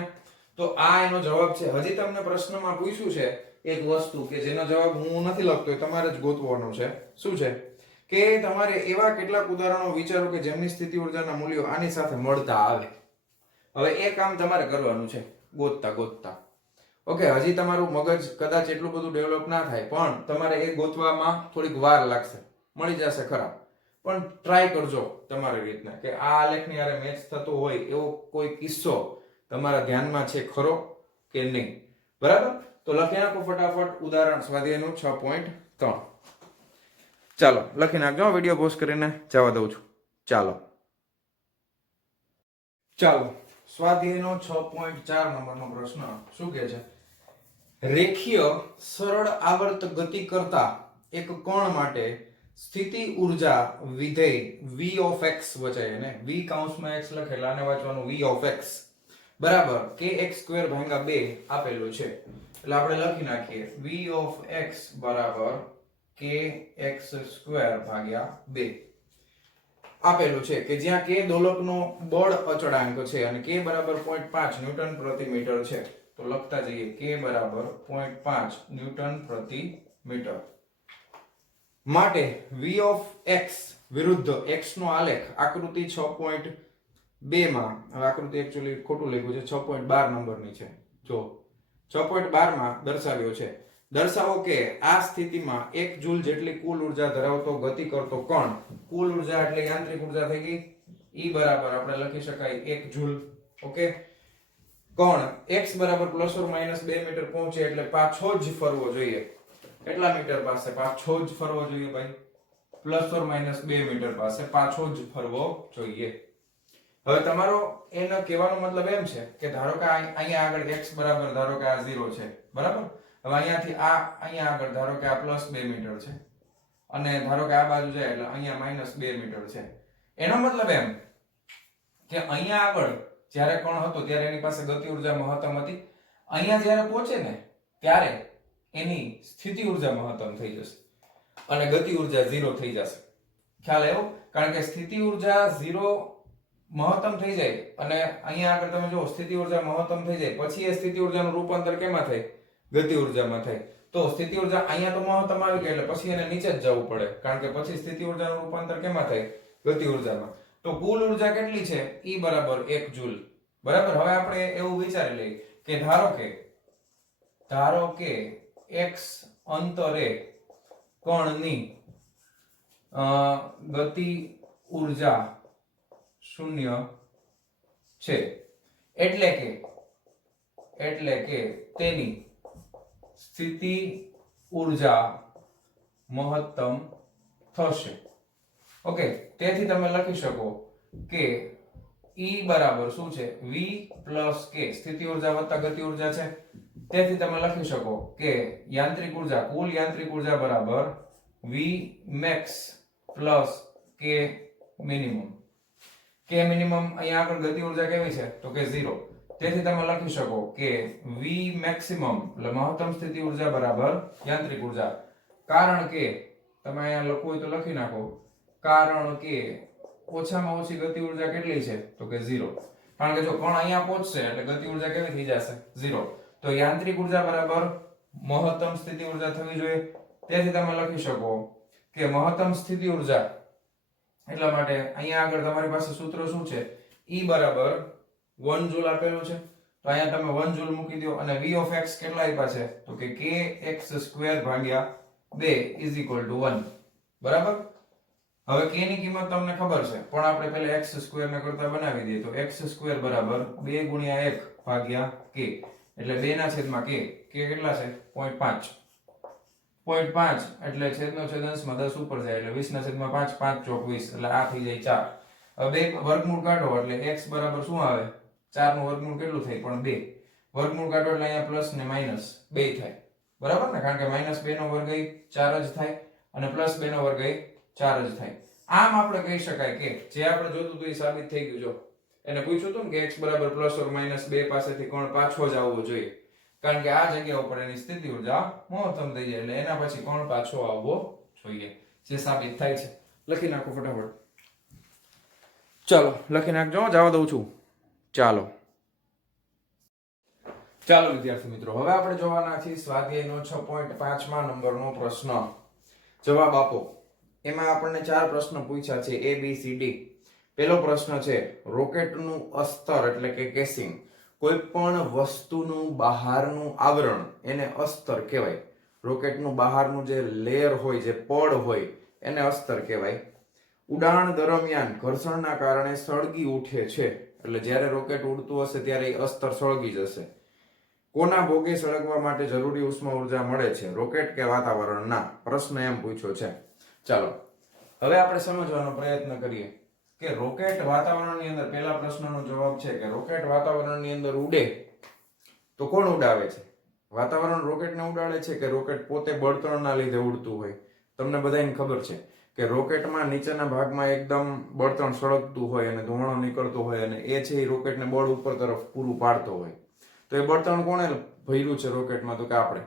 તો આ એનો જવાબ છે. હજી તમને પ્રશ્નમાં પૂછ્યું છે એક વસ્તુ કે જેનો જવાબ હું નથી લખતો, એ તમારે જ ગોતવાનો છે. શું છે કે તમારે એવા કેટલાક ઉદાહરણો વિચારો કે જેમની સ્થિતિ ઉર્જાના મૂલ્યો આની સાથે મળતા આવે. હવે એ કામ તમારે કરવાનું છે ગોતતા. ઓકે, હજી તમારું મગજ કદાચ એટલું બધું ડેવલપ ના થાય, પણ તમારે એ ગોતવામાં થોડીક વાર લાગશે. મળી જશે ખરા, પણ ટ્રાય કરજો તમારી રીતના કે આ આલેખની હારે મેચ થતો હોય એવો કોઈ કિસ્સો તમારા ધ્યાનમાં છે ખરો કે નહીં. બરાબર, તો લખી નાખો ફટાફટ ઉદાહરણ સ્વાધ્યાયનું 6.3. ચાલો લખી નાખજો, વિડીયો પોઝ કરીને જવા દઉં છું. ચાલો સ્વાધ્યાયનો 6.4 નંબરનો પ્રશ્ન શું કહે છે, રેખીય સરળ આવર્ત ગતિ કરતા એક કોણ માટે સ્થિતિ ઉર્જા વિધેય v of x વચાય ને v કૌંસમાં x લખેલા આને વાંચવાનું v of x બરાબર kx² / 2 આપેલું છે. એટલે આપણે લખી નાખીએ v of x બરાબર kx² / 2 આપેલું છે, કે જ્યાં k દોલકનો બળ અચળાંક છે અને k બરાબર 0.5 ન્યૂટન પ્રતિ મીટર છે. તો લખતા જઈએ k બરાબર 0.5 ન્યૂટન પ્રતિ મીટર માટે v of x વિરુદ્ધ x નો આલેખ આકૃતિ 6.2 માં, હવે આકૃતિ એકચ્યુઅલી ખોટું લખ્યું છે, 6.12 નંબરની છે. જો 6.12 માં દર્શાવ્યો છે. દર્શાવો કે આ સ્થિતિમાં 1 જૂલ જેટલી કુલ ઉર્જા ધરાવતો ગતિ કરતો કણ, કુલ ઉર્જા એટલે યાંત્રિક ઉર્જા થઈ ગઈ, E બરાબર આપણે લખી શકાય 1 જૂલ. ઓકે, કણ x બરાબર ±2 મીટર પહોંચે એટલે પાછો જ ફરવો જોઈએ. કેટલા મીટર પાસે પાછો જ ફરવો જોઈએ ભાઈ? ±2 મીટર પાસે પાછો જ ફરવો જોઈએ. હવે તમારો એનો કહેવાનો મતલબ એમ છે કે ધારો કે અહીંયા આગળ x બરાબર ધારો કે આ 0 છે, બરાબર. હવે અહીંયાથી આ અહીંયા આગળ ધારો કે આ +2 મીટર છે, અને ધારો કે આ બાજુ જાય એટલે અહીંયા -2 મીટર છે. એનો મતલબ એમ કે અહીંયા આગળ જ્યારે કોણ હતો ત્યારે એની પાસે ગતિ ઉર્જા મહત્તમ હતી, અહીંયા જ્યારે પહોંચે ને ત્યારે એની સ્થિતિ ઉર્જા મહત્તમ થઈ જશે. અને ગતિ ઉર્જા 0 થઈ જશે. ખ્યાલ આવ્યો? કારણ કે સ્થિતિ ઉર્જા 0 મહત્તમ થઈ જાય અને અહીંયા આગળ તમે જો સ્થિતિ ઉર્જા મહત્તમ થઈ જાય પછી એ સ્થિતિ ઉર્જાનું રૂપાંતર કેમાં થાય? ગતિ ઉર્જામાં થાય. તો સ્થિતિ ઉર્જા અહીંયા તો મહત્તમ આવી ગઈ એટલે પછી એને નીચે જ જવું પડે કારણ કે પછી સ્થિતિ ઉર્જાનું રૂપાંતર કેમાં થાય? ગતિ ઉર્જામાં. તો કુલ ઉર્જા કેટલી છે? E બરાબર 1 જૂલ. બરાબર. હવે આપણે એવું વિચારી લઈએ કે ધારો કે x અંતરે કણની ગતિ ઉર્જા 0 છે એટલે કે તેની સ્થિતિ ઉર્જા મહત્તમ થશે. ઓકે, તેથી તમે લખી શકો કે E બરાબર શું છે? V plus k. સ્થિતિ ઉર્જા વત્તા ગતિ ઉર્જા છે. તેથી તમે લખી શકો કે યાંત્રિક ઉર્જા, કુલ યાંત્રિક ઉર્જા બરાબર V max plus k minimum. k minimum અહીંયા આગળ ગતિ ઉર્જા કેવી છે? તો કે 0. તેથી તમે લખી શકો કે V maximum એટલે મહત્તમ સ્થિતિ ઉર્જા બરાબર યાંત્રિક ઉર્જા. કારણ કે તમે અહીંયા લખવું હોય તો લખી નાખો. કારણ કે ઓછામાં ઓછી ગતિ ઉર્જા કેટલી છે? તો કે 0. કારણ કે જો કણ અહીંયા પહોંચશે એટલે ગતિ ઉર્જા કેવી થઈ જશે? 0. તો યાંત્રિક ઉર્જા બરાબર મહત્તમ સ્થિતિ ઉર્જા થવી જોઈએ. તેથી તમે લખી શકો કે મહત્તમ સ્થિતિ ઉર્જા એટલા માટે અહીંયા આગળ તમારી પાસે સૂત્ર શું છે? E બરાબર 1 જૂલ આપેલું છે. તો અહીંયા તમે 1 જૂલ મૂકી દો અને v of x કેટલા આપ્યા છે? તો કે kx² ભાગ્યા 2 = 1. બરાબર. હવે k ની કિંમત તમને ખબર છે પણ આપણે પહેલા x² ને કરતા બનાવી દઈએ. તો x² બરાબર 2 ગુણ્યા 1 ભાગ્યા k એટલે 2 ના છેદમાં k. k કેટલા છે? 0.5. 0.5 એટલે છેદનો છેદ અંશમાં 10 ઉપર જાય એટલે 20 ના છેદમાં 5 5 ચોક 20 એટલે આ થઈ જાય 4. હવે 2 વર્ગમૂળ કાઢો એટલે x બરાબર શું આવે? 4 નું વર્ગમૂળ કેટલું થાય? પણ 2. વર્ગમૂળ કાઢો એટલે અહીંયા પ્લસ ને માઈનસ 2 થાય. બરાબર ને? કારણ કે -2 નો વર્ગ 4 જ થાય અને +2 નો વર્ગ 4 જ થાય. આમ આપણે કહી શકાય કે જે આપણે જોતું હતું એ સાબિત થઈ ગયું. જો એને પૂછ્યું હતું ને કે x બરાબર +or-2 પાસેથી કોણ પાછો જ આવવો જોઈએ કારણ કે આ જગ્યા ઉપર એની સ્થિતિ ઉર્જા મહત્તમ થઈ જાય એટલે એના પછી કોણ પાછો આવવો જોઈએ જે સાબિત થાય છે. લખી નાખો ફટાફટ. ચાલો લખી નાખજો. જવા દઉં છું. ચાલો વિદ્યાર્થી મિત્રો, હવે આપણે જોવાના છીએ સ્વાધ્યાયનો 6.5મા નંબરનો પ્રશ્ન. જવાબ આપો. એમાં આપણને 4 પ્રશ્ન પૂછ્યા છે A B C D. પહેલો પ્રશ્ન છે રોકેટનું અસ્તર એટલે કે કેસિંગ. કોઈ પણ વસ્તુનું બહારનું આવરણ એને અસ્તર કહેવાય. રોકેટનું બહારનું જે લેયર હોય, જે પડ હોય એને અસ્તર કહેવાય. ઉડાણ દરમિયાન ઘર્ષણના કારણે સળગી ઉઠે છે એટલે જ્યારે રોકેટ ઉડતું હશે ત્યારે એ અસ્તર સળગી જશે. કોના ભોગે સળગવા માટે જરૂરી ઉષ્મા ઉર્જા મળે છે? રોકેટ કે વાતાવરણના? પ્રશ્ન એમ પૂછ્યો છે. ચાલો હવે આપણે સમજવાનો પ્રયત્ન કરીએ કે રોકેટ વાતાવરણની અંદર, પહેલા પ્રશ્નનો જવાબ છે કે રોકેટ વાતાવરણની અંદર ઉડે તો કોણ ઉડાવે છે? વાતાવરણ રોકેટને ઉડાડે છે કે રોકેટ પોતે બળતણના લીધે ઉડતું હોય? તમને બધાને ખબર છે કે રોકેટમાં નીચેના ભાગમાં એકદમ બળતણ સળગતું હોય અને ધુમાડો નીકળતો હોય અને એ છે એ રોકેટને બળ ઉપર તરફ પૂરું પાડતો હોય. તો એ બળતણ કોણે ભર્યું છે રોકેટમાં? તો કે આપણે.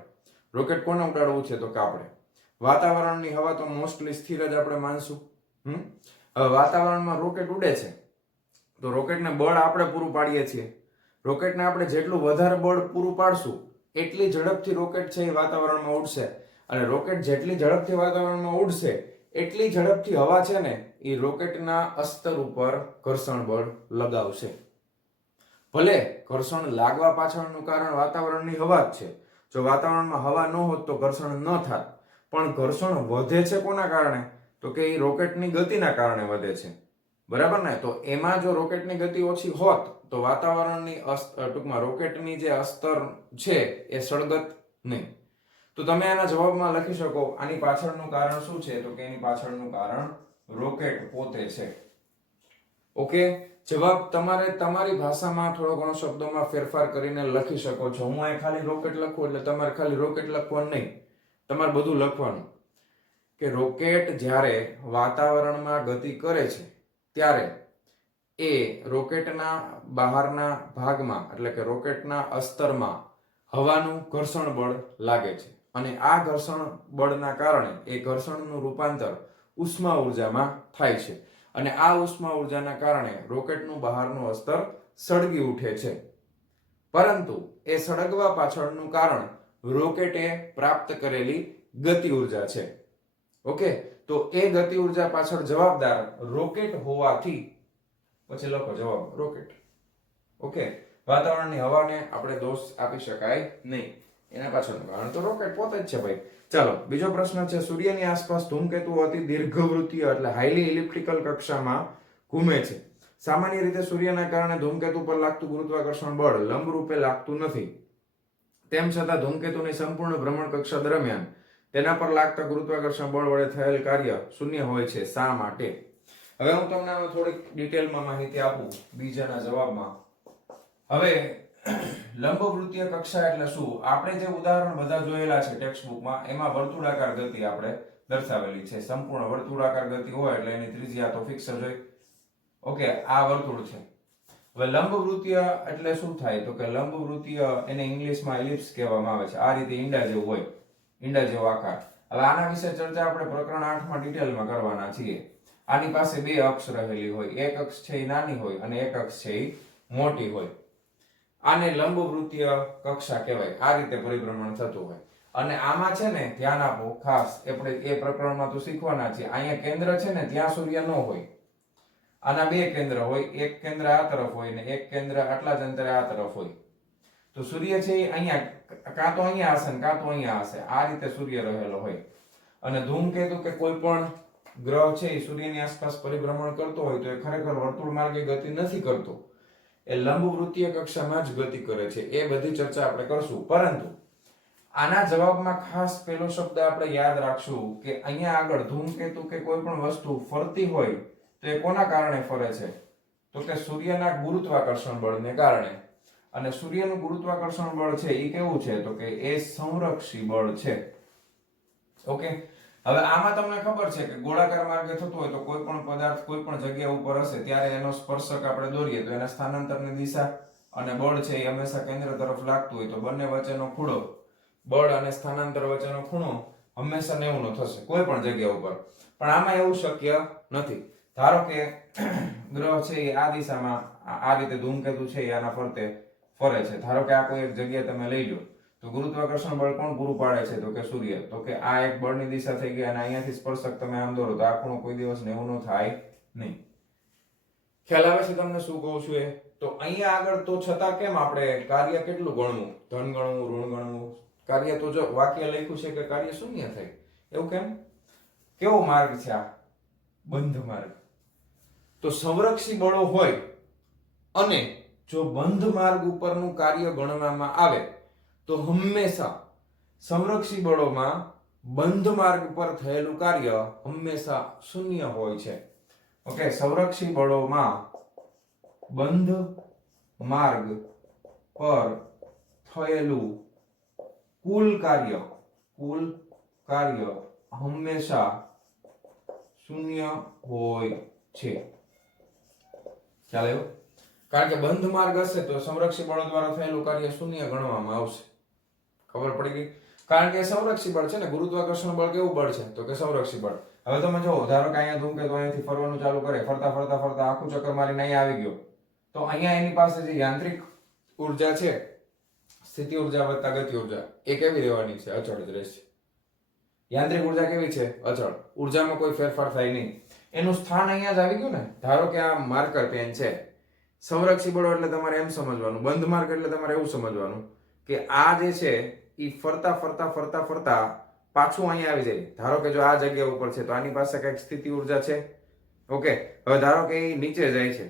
રોકેટ કોને ઉડાડવું છે? તો કે આપણે. વાતાવરણની હવા તો મોસ્ટલી સ્થિર જ આપણે માનશું. હવે વાતાવરણમાં રોકેટ ઉડે છે તો રોકેટને બળ આપણે પૂરું પાડીએ છીએ. રોકેટને આપણે જેટલું વધારે બળ પૂરું પાડશું એટલી ઝડપથી રોકેટ છે એ વાતાવરણમાં ઉડશે અને રોકેટ જેટલી ઝડપથી વાતાવરણમાં ઉડશે એટલી ઝડપથી હવા છે ને એ રોકેટના અસ્તર ઉપર ઘર્ષણ બળ લગાવશે. ભલે ઘર્ષણ લાગવા પાછળનું કારણ વાતાવરણની હવા જ છે. જો વાતાવરણમાં હવા ન હોત તો ઘર્ષણ ન થાત. પણ ઘર્ષણ વધે છે કોના કારણે? તો કે એ રોકેટની ગતિના કારણે વધે છે. બરાબર ને? તો એમાં જો રોકેટની ગતિ ઓછી હોત તો વાતાવરણની ટૂંકમાં રોકેટની જે અસ્તર છે એ સળગત નહીં. તો તમે આના જવાબમાં લખી શકો આની પાછળનું કારણ શું છે? તો કે એની પાછળનું કારણ રોકેટ પોતે છે. ઓકે, જવાબ તમારે તમારી ભાષામાં થોડો ઘણો શબ્દોમાં ફેરફાર કરીને લખી શકો છો. હું અહીં ખાલી રોકેટ લખું એટલે તમારે ખાલી રોકેટ લખવાનું નહીં, તમારે બધું લખવાનું કે રોકેટ જ્યારે વાતાવરણમાં ગતિ કરે છે ત્યારે એ રોકેટના બહારના ભાગમાં એટલે કે રોકેટના અસ્તરમાં હવાનું ઘર્ષણ બળ લાગે છે અને આ ઘર્ષણ બળના કારણે એ ઘર્ષણનું રૂપાંતર ઉષ્મા ઉર્જામાં થાય છે અને આ ઉષ્મા ઉર્જાના કારણે રોકેટનું બહારનું અસ્તર સળગી ઉઠે છે. પરંતુ એ સળગવા પાછળનું કારણ રોકેટે પ્રાપ્ત કરેલી ગતિ ઉર્જા છે. ઓકે, તો એ ગતિ ઉર્જા પાછળ જવાબદાર રોકેટ હોવાથી પછી લખો જવાબ રોકેટ. ઓકે, વાતાવરણની હવાને આપણે દોષ આપી શકાય નહીં, એના પાછળનું કારણ તો રોકેટ પોતે જ છે ભાઈ. ચાલો, બીજો પ્રશ્ન છે, સૂર્યની આસપાસ ધૂમકેતુ અતિ દીર્ઘવૃત્તીય એટલે હાઈલી ઇલિપ્ટિકલ કક્ષામાં ઘૂમે છે. સામાન્ય રીતે સૂર્યના કારણે ધૂમકેતુ પર લાગતું ગુરુત્વાકર્ષણ બળ લંબરૂપે લાગતું નથી. તેમ છતાં ધૂમકેતુની સંપૂર્ણ ભ્રમણ કક્ષા દરમિયાન તેના પર લાગતા ગુરુત્વાકર્ષણ બળ વડે થયેલ કાર્ય શૂન્ય હોય છે. શા માટે? હવે હું તમને થોડીક ડિટેલમાં માહિતી આપું બીજાના જવાબમાં. હવે લંબવૃત્તીય કક્ષા એટલે શું? આપણે જે ઉદાહરણ બધા જોયેલા છે ટેક્સ્ટ બુકમાં, એમાં વર્તુળાકાર ગતિ આપણે દર્શાવેલી છે. સંપૂર્ણ વર્તુળાકાર ગતિ હોય એટલે એની ત્રિજ્યા તો ફિક્સ જ હોય. ઓકે, આ વર્તુળ છે. હવે લંબવૃત્તીય એટલે શું થાય? તો કે લંબવૃત્તીય એને ઇંગ્લિશમાં એલિપ્સ કહેવામાં આવે છે. આ રીતે ઈંડા જેવું હોય, ઈંડા જેવો આકાર. હવે આના વિશે ચર્ચા આપણે પ્રકરણ 8 માં ડિટેલમાં કરવાના છીએ. આની પાસે બે અક્ષ રહેલી હોય, એક અક્ષ છે એ નાની હોય અને એક અક્ષ છે એ મોટી હોય. આને લંબવૃત્તીય કક્ષા કહેવાય. આ રીતે પરિભ્રમણ થતું હોય. અને આમાં છે ને, ધ્યાન આપો ખાસ, આપણે એ પ્રકરણમાં તો શીખવાના છીએ. અહીંયા કેન્દ્ર છે ને, ત્યાં સૂર્ય ન હોય. આના બે કેન્દ્ર હોય, એક કેન્દ્ર આ તરફ હોય ને એક કેન્દ્ર આટલા જ અંતરે આ તરફ હોય. તો સૂર્ય છે એ અહીંયા કાં તો અહીંયા હશે ને કાં તો અહીંયા હશે. આ રીતે સૂર્ય રહેલો હોય. અને ધૂમકેતુ કે કોઈ પણ ગ્રહ છે એ સૂર્યની આસપાસ પરિભ્રમણ કરતો હોય તો એ ખરેખર વર્તુળ માર્ગે ગતિ નથી કરતો, એ લંબવૃત્તીય કક્ષામાં જ ગતિ કરે છે. એ બધી ચર્ચા આપણે કરશું. પરંતુ આના જવાબમાં ખાસ પેલો શબ્દ આપણે યાદ રાખશું કે અહીંયા આગળ ધૂમકેતુ કે કોઈ પણ વસ્તુ ફરતી હોય તો એ કોના કારણે ફરે છે? તો કે સૂર્યના ગુરુત્વાકર્ષણ બળને કારણે. અને સૂર્યનું ગુરુત્વાકર્ષણ બળ છે એ કેવું છે? તો કે એ સંરક્ષી બળ છે. ઓકે, હવે આમાં તમને ખબર છે કે ગોળાકાર માર્ગે થતું હોય તો કોઈ પણ પદાર્થ કોઈ પણ જગ્યા ઉપર હશે ત્યારે એનો સ્પર્શક આપણે દોરીએ તો એના સ્થાનાંતરની દિશા અને બળ છે એ હંમેશા કેન્દ્ર તરફ લાગતું હોય. તો બંને વચ્ચેનો ખૂણો, બળ અને સ્થાનાંતર વચ્ચેનો ખૂણો હંમેશા 90 નો થશે કોઈ પણ જગ્યા ઉપર. પણ આમાં એવું શક્ય નથી. ધારો કે ગ્રહ છે એ આ દિશામાં આ રીતે ધૂમકેતુ છે એ આના ફરતે ફરે છે. ધારો કે આ કોઈ એક જગ્યા તમે લઈ લો તો ગુરુત્વાકર્ષણ બળ કોણ પૂરું પાડે છે? તો કે સૂર્ય. તો કે આ એક બળની દિશા થઈ ગઈ અને અહીંયાથી સ્પર્શક તમે આમ દોરો તો આ ખૂણો કોઈ દિવસ 90 નો થાય નહીં. ખ્યાલ આવે છે તમને શું કહું છું એ? તો અહીંયા આગળ તો છતાં કેમ આપણે કાર્ય કેટલું ગણવું? ધન ગણવું, ઋણ ગણવું? કાર્ય તો જો વાક્ય લખ્યું છે કે કાર્ય શૂન્ય થાય. એવું કેમ? કેવો માર્ગ છે આ? બંધ માર્ગ. તો સંરક્ષી બળો હોય અને જો બંધ માર્ગ ઉપરનું કાર્ય ગણવામાં આવે તો હંમેશા સંરક્ષી બળોમાં બંધ માર્ગ પર થયેલું કાર્ય હંમેશા શૂન્ય હોય છે. ઓકે, સંરક્ષી બળોમાં બંધ માર્ગ પર થયેલું કુલ કાર્ય હંમેશા શૂન્ય હોય છે. ખ્યાલ આવ્યો? કારણ કે બંધ માર્ગ હશે તો સંરક્ષી બળ દ્વારા થયેલું કાર્ય શૂન્ય ગણવામાં આવશે. ખબર પડી ગઈ? કારણ કે સંરક્ષી બળ છે ને, ગુરુત્વાકર્ષણ બળ કેવું બળ છે? તો કે સંરક્ષી બળ. હવે તમે જો, ધારો કે અહીંયા ધૂમકેતુ અહીંયાથી ફરવાનું ચાલુ કરે, ફરતા ફરતા ફરતા આખું ચક્કર મારીને અહીંયા આવી ગયો તો અહીંયા એની પાસે જે યાંત્રિક ઉર્જા છે, સ્થિતિ ઉર્જા વત્તા ગતિ ઉર્જા, એ કેવી રહેવાની છે? અચળ જ રહેશે. યાંત્રિક ઉર્જા કેવી છે? અચળ. ઉર્જામાં કોઈ ફેરફાર થાય નહીં. એનું સ્થાન અહીંયા જ આવી ગયું ને. ધારો કે આ માર્કર પેન છે. સંરક્ષી બળો એટલે તમારે એમ સમજવાનું, બંધ માર્ગ એટલે તમારે એવું સમજવાનું કે આ જે છે એ ફરતા ફરતા ફરતા ફરતા પાછું અહીંયા આવી જાય. ધારો કે જો આ જગ્યા ઉપર છે તો આની પાસે કઈક સ્થિતિ ઉર્જા છે. ઓકે, હવે ધારો કે એ નીચે જાય છે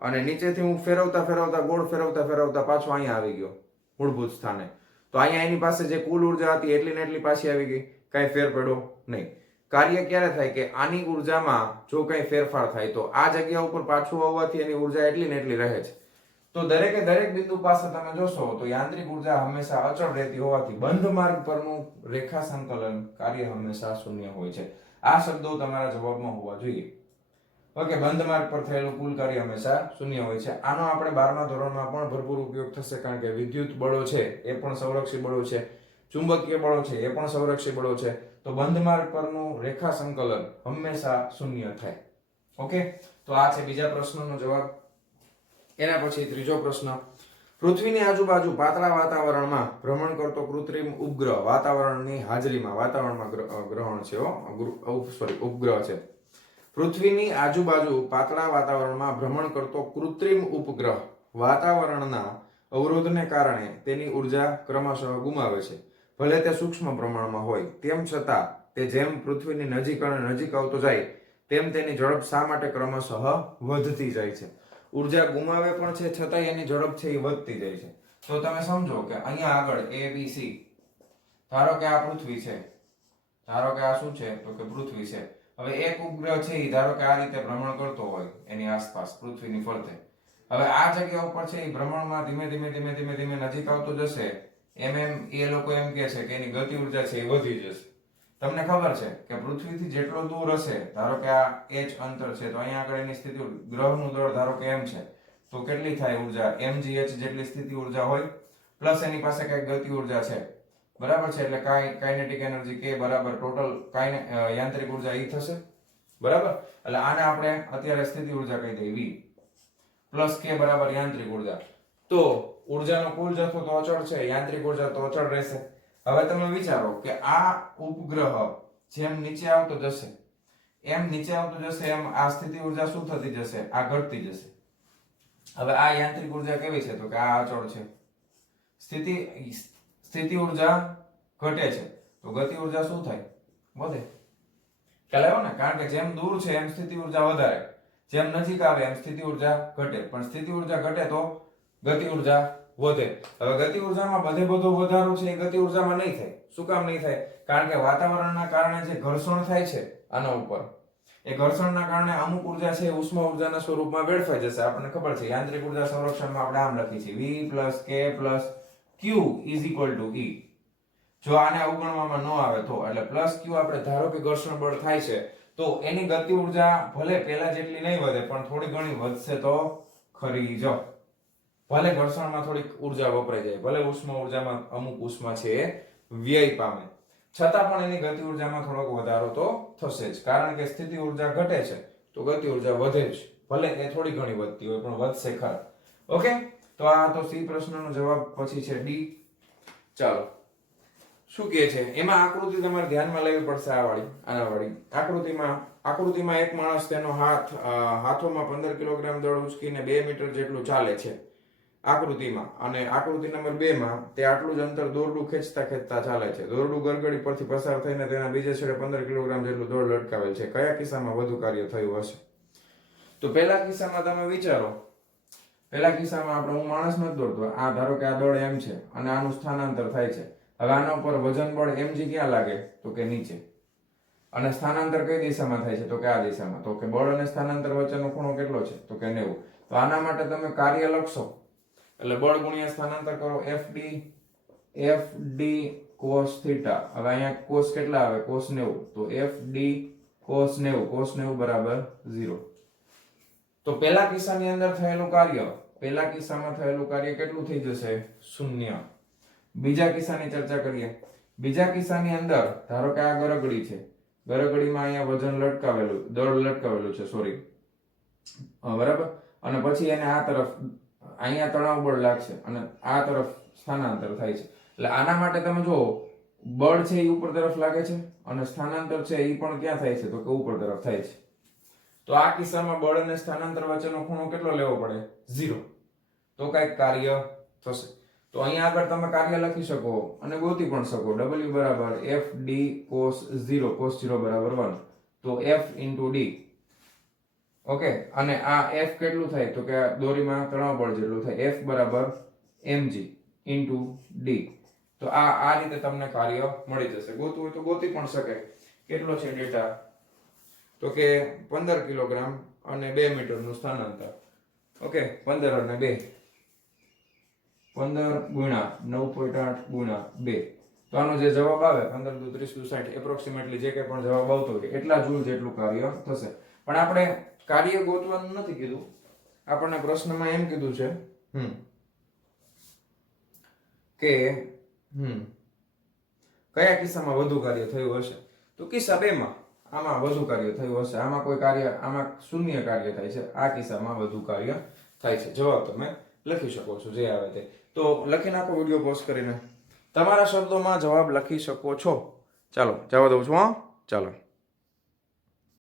અને નીચેથી હું ફેરવતા ફેરવતા ગોળ ફેરવતા ફેરવતા પાછો અહીંયા આવી ગયો મૂળભૂત સ્થાને. તો અહીંયા એની પાસે જે કુલ ઉર્જા હતી એટલી ને એટલી પાછી આવી ગઈ, કઈ ફેર પડ્યો નહીં. કાર્ય ક્યારે થાય કે આની ઉર્જામાં જો કઈ ફેરફાર થાય તો આ જગ્યા ઉપર પાછું આવવાથી એની ઉર્જા એટલી ને એટલી રહે છે. તો દરેકે દરેક બિંદુ પાસે તમે જોશો તો યાંત્રિક ઉર્જા હંમેશા અચળ રહેતી હોવાથી બંધ માર્ગ પરનું રેખા સંકલન કાર્ય હંમેશા શૂન્ય હોય છે. આ શબ્દો તમારા જવાબમાં હોવા જોઈએ. ઓકે, બંધ માર્ગ પર થયેલું કુલ કાર્ય હંમેશા શૂન્ય હોય છે. આનો આપણે 12મા ધોરણમાં પણ ભરપૂર ઉપયોગ થશે કારણ કે વિદ્યુત બળો છે એ પણ સંરક્ષી બળો છે. ચુંબકીય બળો છે એ પણ સંરક્ષી બળો છે. તો બંધ માર્ગ પરનું રેખા સંકલન હંમેશા શૂન્ય થાય. ઓકે, તો આ છે બીજા પ્રશ્નનો જવાબ. એના પછી ત્રીજો પ્રશ્ન, પૃથ્વીની આજુબાજુ પાતળા વાતાવરણમાં ભ્રમણ કરતો કૃત્રિમ ઉપગ્રહ વાતાવરણની હાજરીમાં, વાતાવરણમાં ગ્રહણ છે, ઉપગ્રહ છે. પૃથ્વીની આજુબાજુ પાતળા વાતાવરણમાં ભ્રમણ કરતો કૃત્રિમ ઉપગ્રહ વાતાવરણના અવરોધને કારણે તેની ઉર્જા ક્રમશઃ ગુમાવે છે. ભલે તે સૂક્ષ્મ પ્રમાણમાં હોય, તેમ છતાં તે જેમ પૃથ્વીની નજીક અને નજીક આવતો જાય તેમ તેની ઝડપ શા માટે ક્રમશઃ વધતી જાય છે? ઉર્જા ગુમાવે પણ છે છતાં એની ઝડપ છે એ વધતી જાય છે. તો તમે સમજો કે અહીંયા આગળ ABC, ધારો કે આ પૃથ્વી છે, ધારો કે આ શું છે તો કે પૃથ્વી છે. હવે એક ઉપગ્રહ છે એ ધારો કે આ રીતે ભ્રમણ કરતો હોય એની આસપાસ પૃથ્વીની ફરતે. હવે આ જગ્યા ઉપર છે એ ભ્રમણમાં ધીમે ધીમે ધીમે ધીમે ધીમે નજીક આવતો જશે એમ એમ એ લોકો એમ કહે છે કે એની ગતિ ઉર્જા છે એ વધી જશે. તમને ખબર છે કે પૃથ્વીથી જેટલો દૂર હશે, ધારો કે આ h અંતર છે, તો અહીંયા આગળ એની સ્થિતિ ગ્રહનું દળ ધારો કે m છે, તો કેટલી થાય ઉર્જા? mgh જેટલી સ્થિતિ ઉર્જા હોય પ્લસ એની પાસે કઈ ગતિ ઉર્જા છે, બરાબર છે. એટલે કાઇનેટિક એનર્જી k બરાબર ટોટલ યાંત્રિક ઉર્જા E થશે, બરાબર. એટલે આને આપણે અત્યારે સ્થિતિ ઉર્જા કહી દઈએ v પ્લસ k બરાબર યાંત્રિક ઉર્જા. તો ઉર્જાનો કુલ જથ્થો તો અચળ છે, યાંત્રિક ઉર્જા તો અચળ રહેશે. હવે તમે વિચારો કે આ ઉપગ્રહ જેમ નીચે આવતો જશે એમ નીચે આવતો જશે એમ આ સ્થિતિ ઉર્જા શું થતી જશે? આ ઘટતી જશે. હવે આ યાંત્રિક ઉર્જા કેવી છે તો કે આ અચળ છે. સ્થિતિ ઉર્જા ઘટે છે તો ગતિ ઉર્જા શું થાય? વધે. ખ્યાલ આવ્યો ને? કારણ કે જેમ દૂર છે એમ સ્થિતિ ઉર્જા વધારે, જેમ નજીક આવે એમ સ્થિતિ ઉર્જા ઘટે. પણ સ્થિતિ ઉર્જા ઘટે તો ગતિ ઉર્જા વધે. હવે ગતિ ઉર્જામાં બધો વધારો છે એ ગતિ ઉર્જામાં નહીં થાય. શું કામ નહીં થાય? કારણ કે વાતાવરણના કારણે જે ઘર્ષણ થાય છે આના ઉપર, એ ઘર્ષણના કારણે અમુક ઉર્જા છે ઉષ્મા ઉર્જાના સ્વરૂપમાં વેડફાઈ જશે. આપણને ખબર છે યાંત્રિક ઉર્જા સંરક્ષણમાં આપણે આમ લખીએ છીએ V + K + Q = E. જો આને અવગણવામાં ન આવે તો, એટલે +Q આપણે ધારો કે ઘર્ષણ બળ થાય છે તો એની ગતિ ઉર્જા ભલે પહેલા જેટલી નહીં વધે પણ થોડી ઘણી વધશે તો ખરી જ. ભલે ઘર્ષણમાં થોડીક ઉર્જા વપરાઈ જાય, ભલે ઉષ્મા ઉર્જામાં અમુક ઉષ્મા છે એ વ્યય પામે, છતાં પણ એની ગતિ ઉર્જામાં થોડોક વધારો તો થશે જ. કારણ કે સ્થિતિ ઉર્જા ઘટે છે તો ગતિ ઉર્જા વધે જ, ભલે એ થોડી ઘણી વધતી હોય પણ વધશે ખરા. ઓકે, તો આ તો C પ્રશ્નનો જવાબ. પછી છે D. ચાલો, શું કહે છે એમાં આકૃતિ તમારે ધ્યાનમાં લેવી પડશે. આ વાળી, આના વાળી આકૃતિમાં એક માણસ તેનો હાથોમાં 15 કિલોગ્રામ દળ ઉચકીને 2 મીટર જેટલું ચાલે છે આકૃતિમાં. અને આકૃતિ નંબર 2 માં તે આટલું જ અંતર દોરડું ખેંચતા ચાલે છે. દોરડું ગરગડી પરથી પસાર થઈને તેના બીજે છેડે 15 કિલોગ્રામ જેટલું દોડ લટકાવેલ છે. કયા કિસ્સામાં વધુ કાર્ય થયું હશે? તો પહેલા કિસ્સામાં તમે વિચારો, પહેલા કિસ્સામાં આપણે હું માણસ નથી દોરતો, આ ધારો કે આ દળ m છે અને આનું સ્થાનાંતર થાય છે. હવે આના ઉપર વજન બળ mg ક્યાં લાગે તો કે નીચે, અને સ્થાનાંતર કઈ દિશામાં થાય છે તો કે આ દિશામાં. તો કે બળ અને સ્થાનાંતર વચ્ચેનો ખૂણો કેટલો છે તો કે 90. તો આના માટે તમે કાર્ય લખશો એટલે બળ ગુણ્યા સ્થાનાંતર કરો, fd cos θ. હવે અહીંયા cos કેટલા આવે? cos 90. તો fd cos 90, cos 90 બરાબર 0. તો પહેલા કિસ્સાની અંદર થયેલું કાર્ય, પહેલા કિસ્સામાં થયેલું કાર્ય કેટલું થઈ જશે? 0. બીજા કિસ્સાની ચર્ચા કરીએ. બીજા કિસ્સાની અંદર ધારો કે આ ગરગડી છે, ગરગડીમાં અહીંયા વજન લટકાવેલું, દળ લટકાવેલું છે, સોરી, બરાબર. અને પછી એને આ તરફ અહીંયા તણાવ બળ લાગશે અને આ તરફ સ્થાનાંતર થાય છે. એટલે આના માટે તમે જો બળ છે એ ઉપર તરફ લાગે છે અને સ્થાનાંતર છે એ પણ ક્યાં થાય છે તો કે ઉપર તરફ થાય છે. તો આ કિસ્સામાં બળ અને સ્થાનાંતર વચ્ચેનો ખૂણો કેટલો લેવો પડે? 0. તો કઈક કાર્ય થશે. તો અહીંયા આગળ તમે કાર્ય લખી શકો અને ગોતી પણ શકો. W બરાબર fd cos 0, cos 0 બરાબર 1. તો f * d. ઓકે, અને આ f કેટલું થાય તો કે દોરીમાં તણાવ બળ જેટલું થાય. f બરાબર mg * d. તો આ રીતે તમને કાર્ય મળી જશે. ગોતવું હોય તો ગોતી પણ શકે. કેટલો છે ડેટા તો કે 15 કિલોગ્રામ અને 2 મીટરનું સ્થાનાંતર. ઓકે, 15 અને 2, 15 ગુણ્યા 9.8 ગુણ્યા 2. તો આનો જે જવાબ આવે 15 × 30 × 60 એપ્રોક્સિમેટલી જે કંઈ પણ જવાબ આવતો હોય એટલા જૂલ જેટલું કાર્ય થશે. પણ આપણે કાર્ય ગોતવાનું નથી કીધું, આપણને પ્રશ્નમાં એમ કીધું છે કે કયા કિસ્સામાં વધુ કાર્ય થયું હશે? તો કિસ્સા 2 માં આમાં વધુ કાર્ય થયું હશે, આમાં કોઈ કાર્ય, આમાં શૂન્ય કાર્ય થાય છે, આ કિસ્સામાં વધુ કાર્ય થાય છે. જવાબ તમે લખી શકો છો જે આવે તે. તો લખી નાખો વિડીયો પોઝ કરીને, તમારા શબ્દોમાં જવાબ લખી શકો છો. ચાલો જવા દઉં છું. હા ચાલો.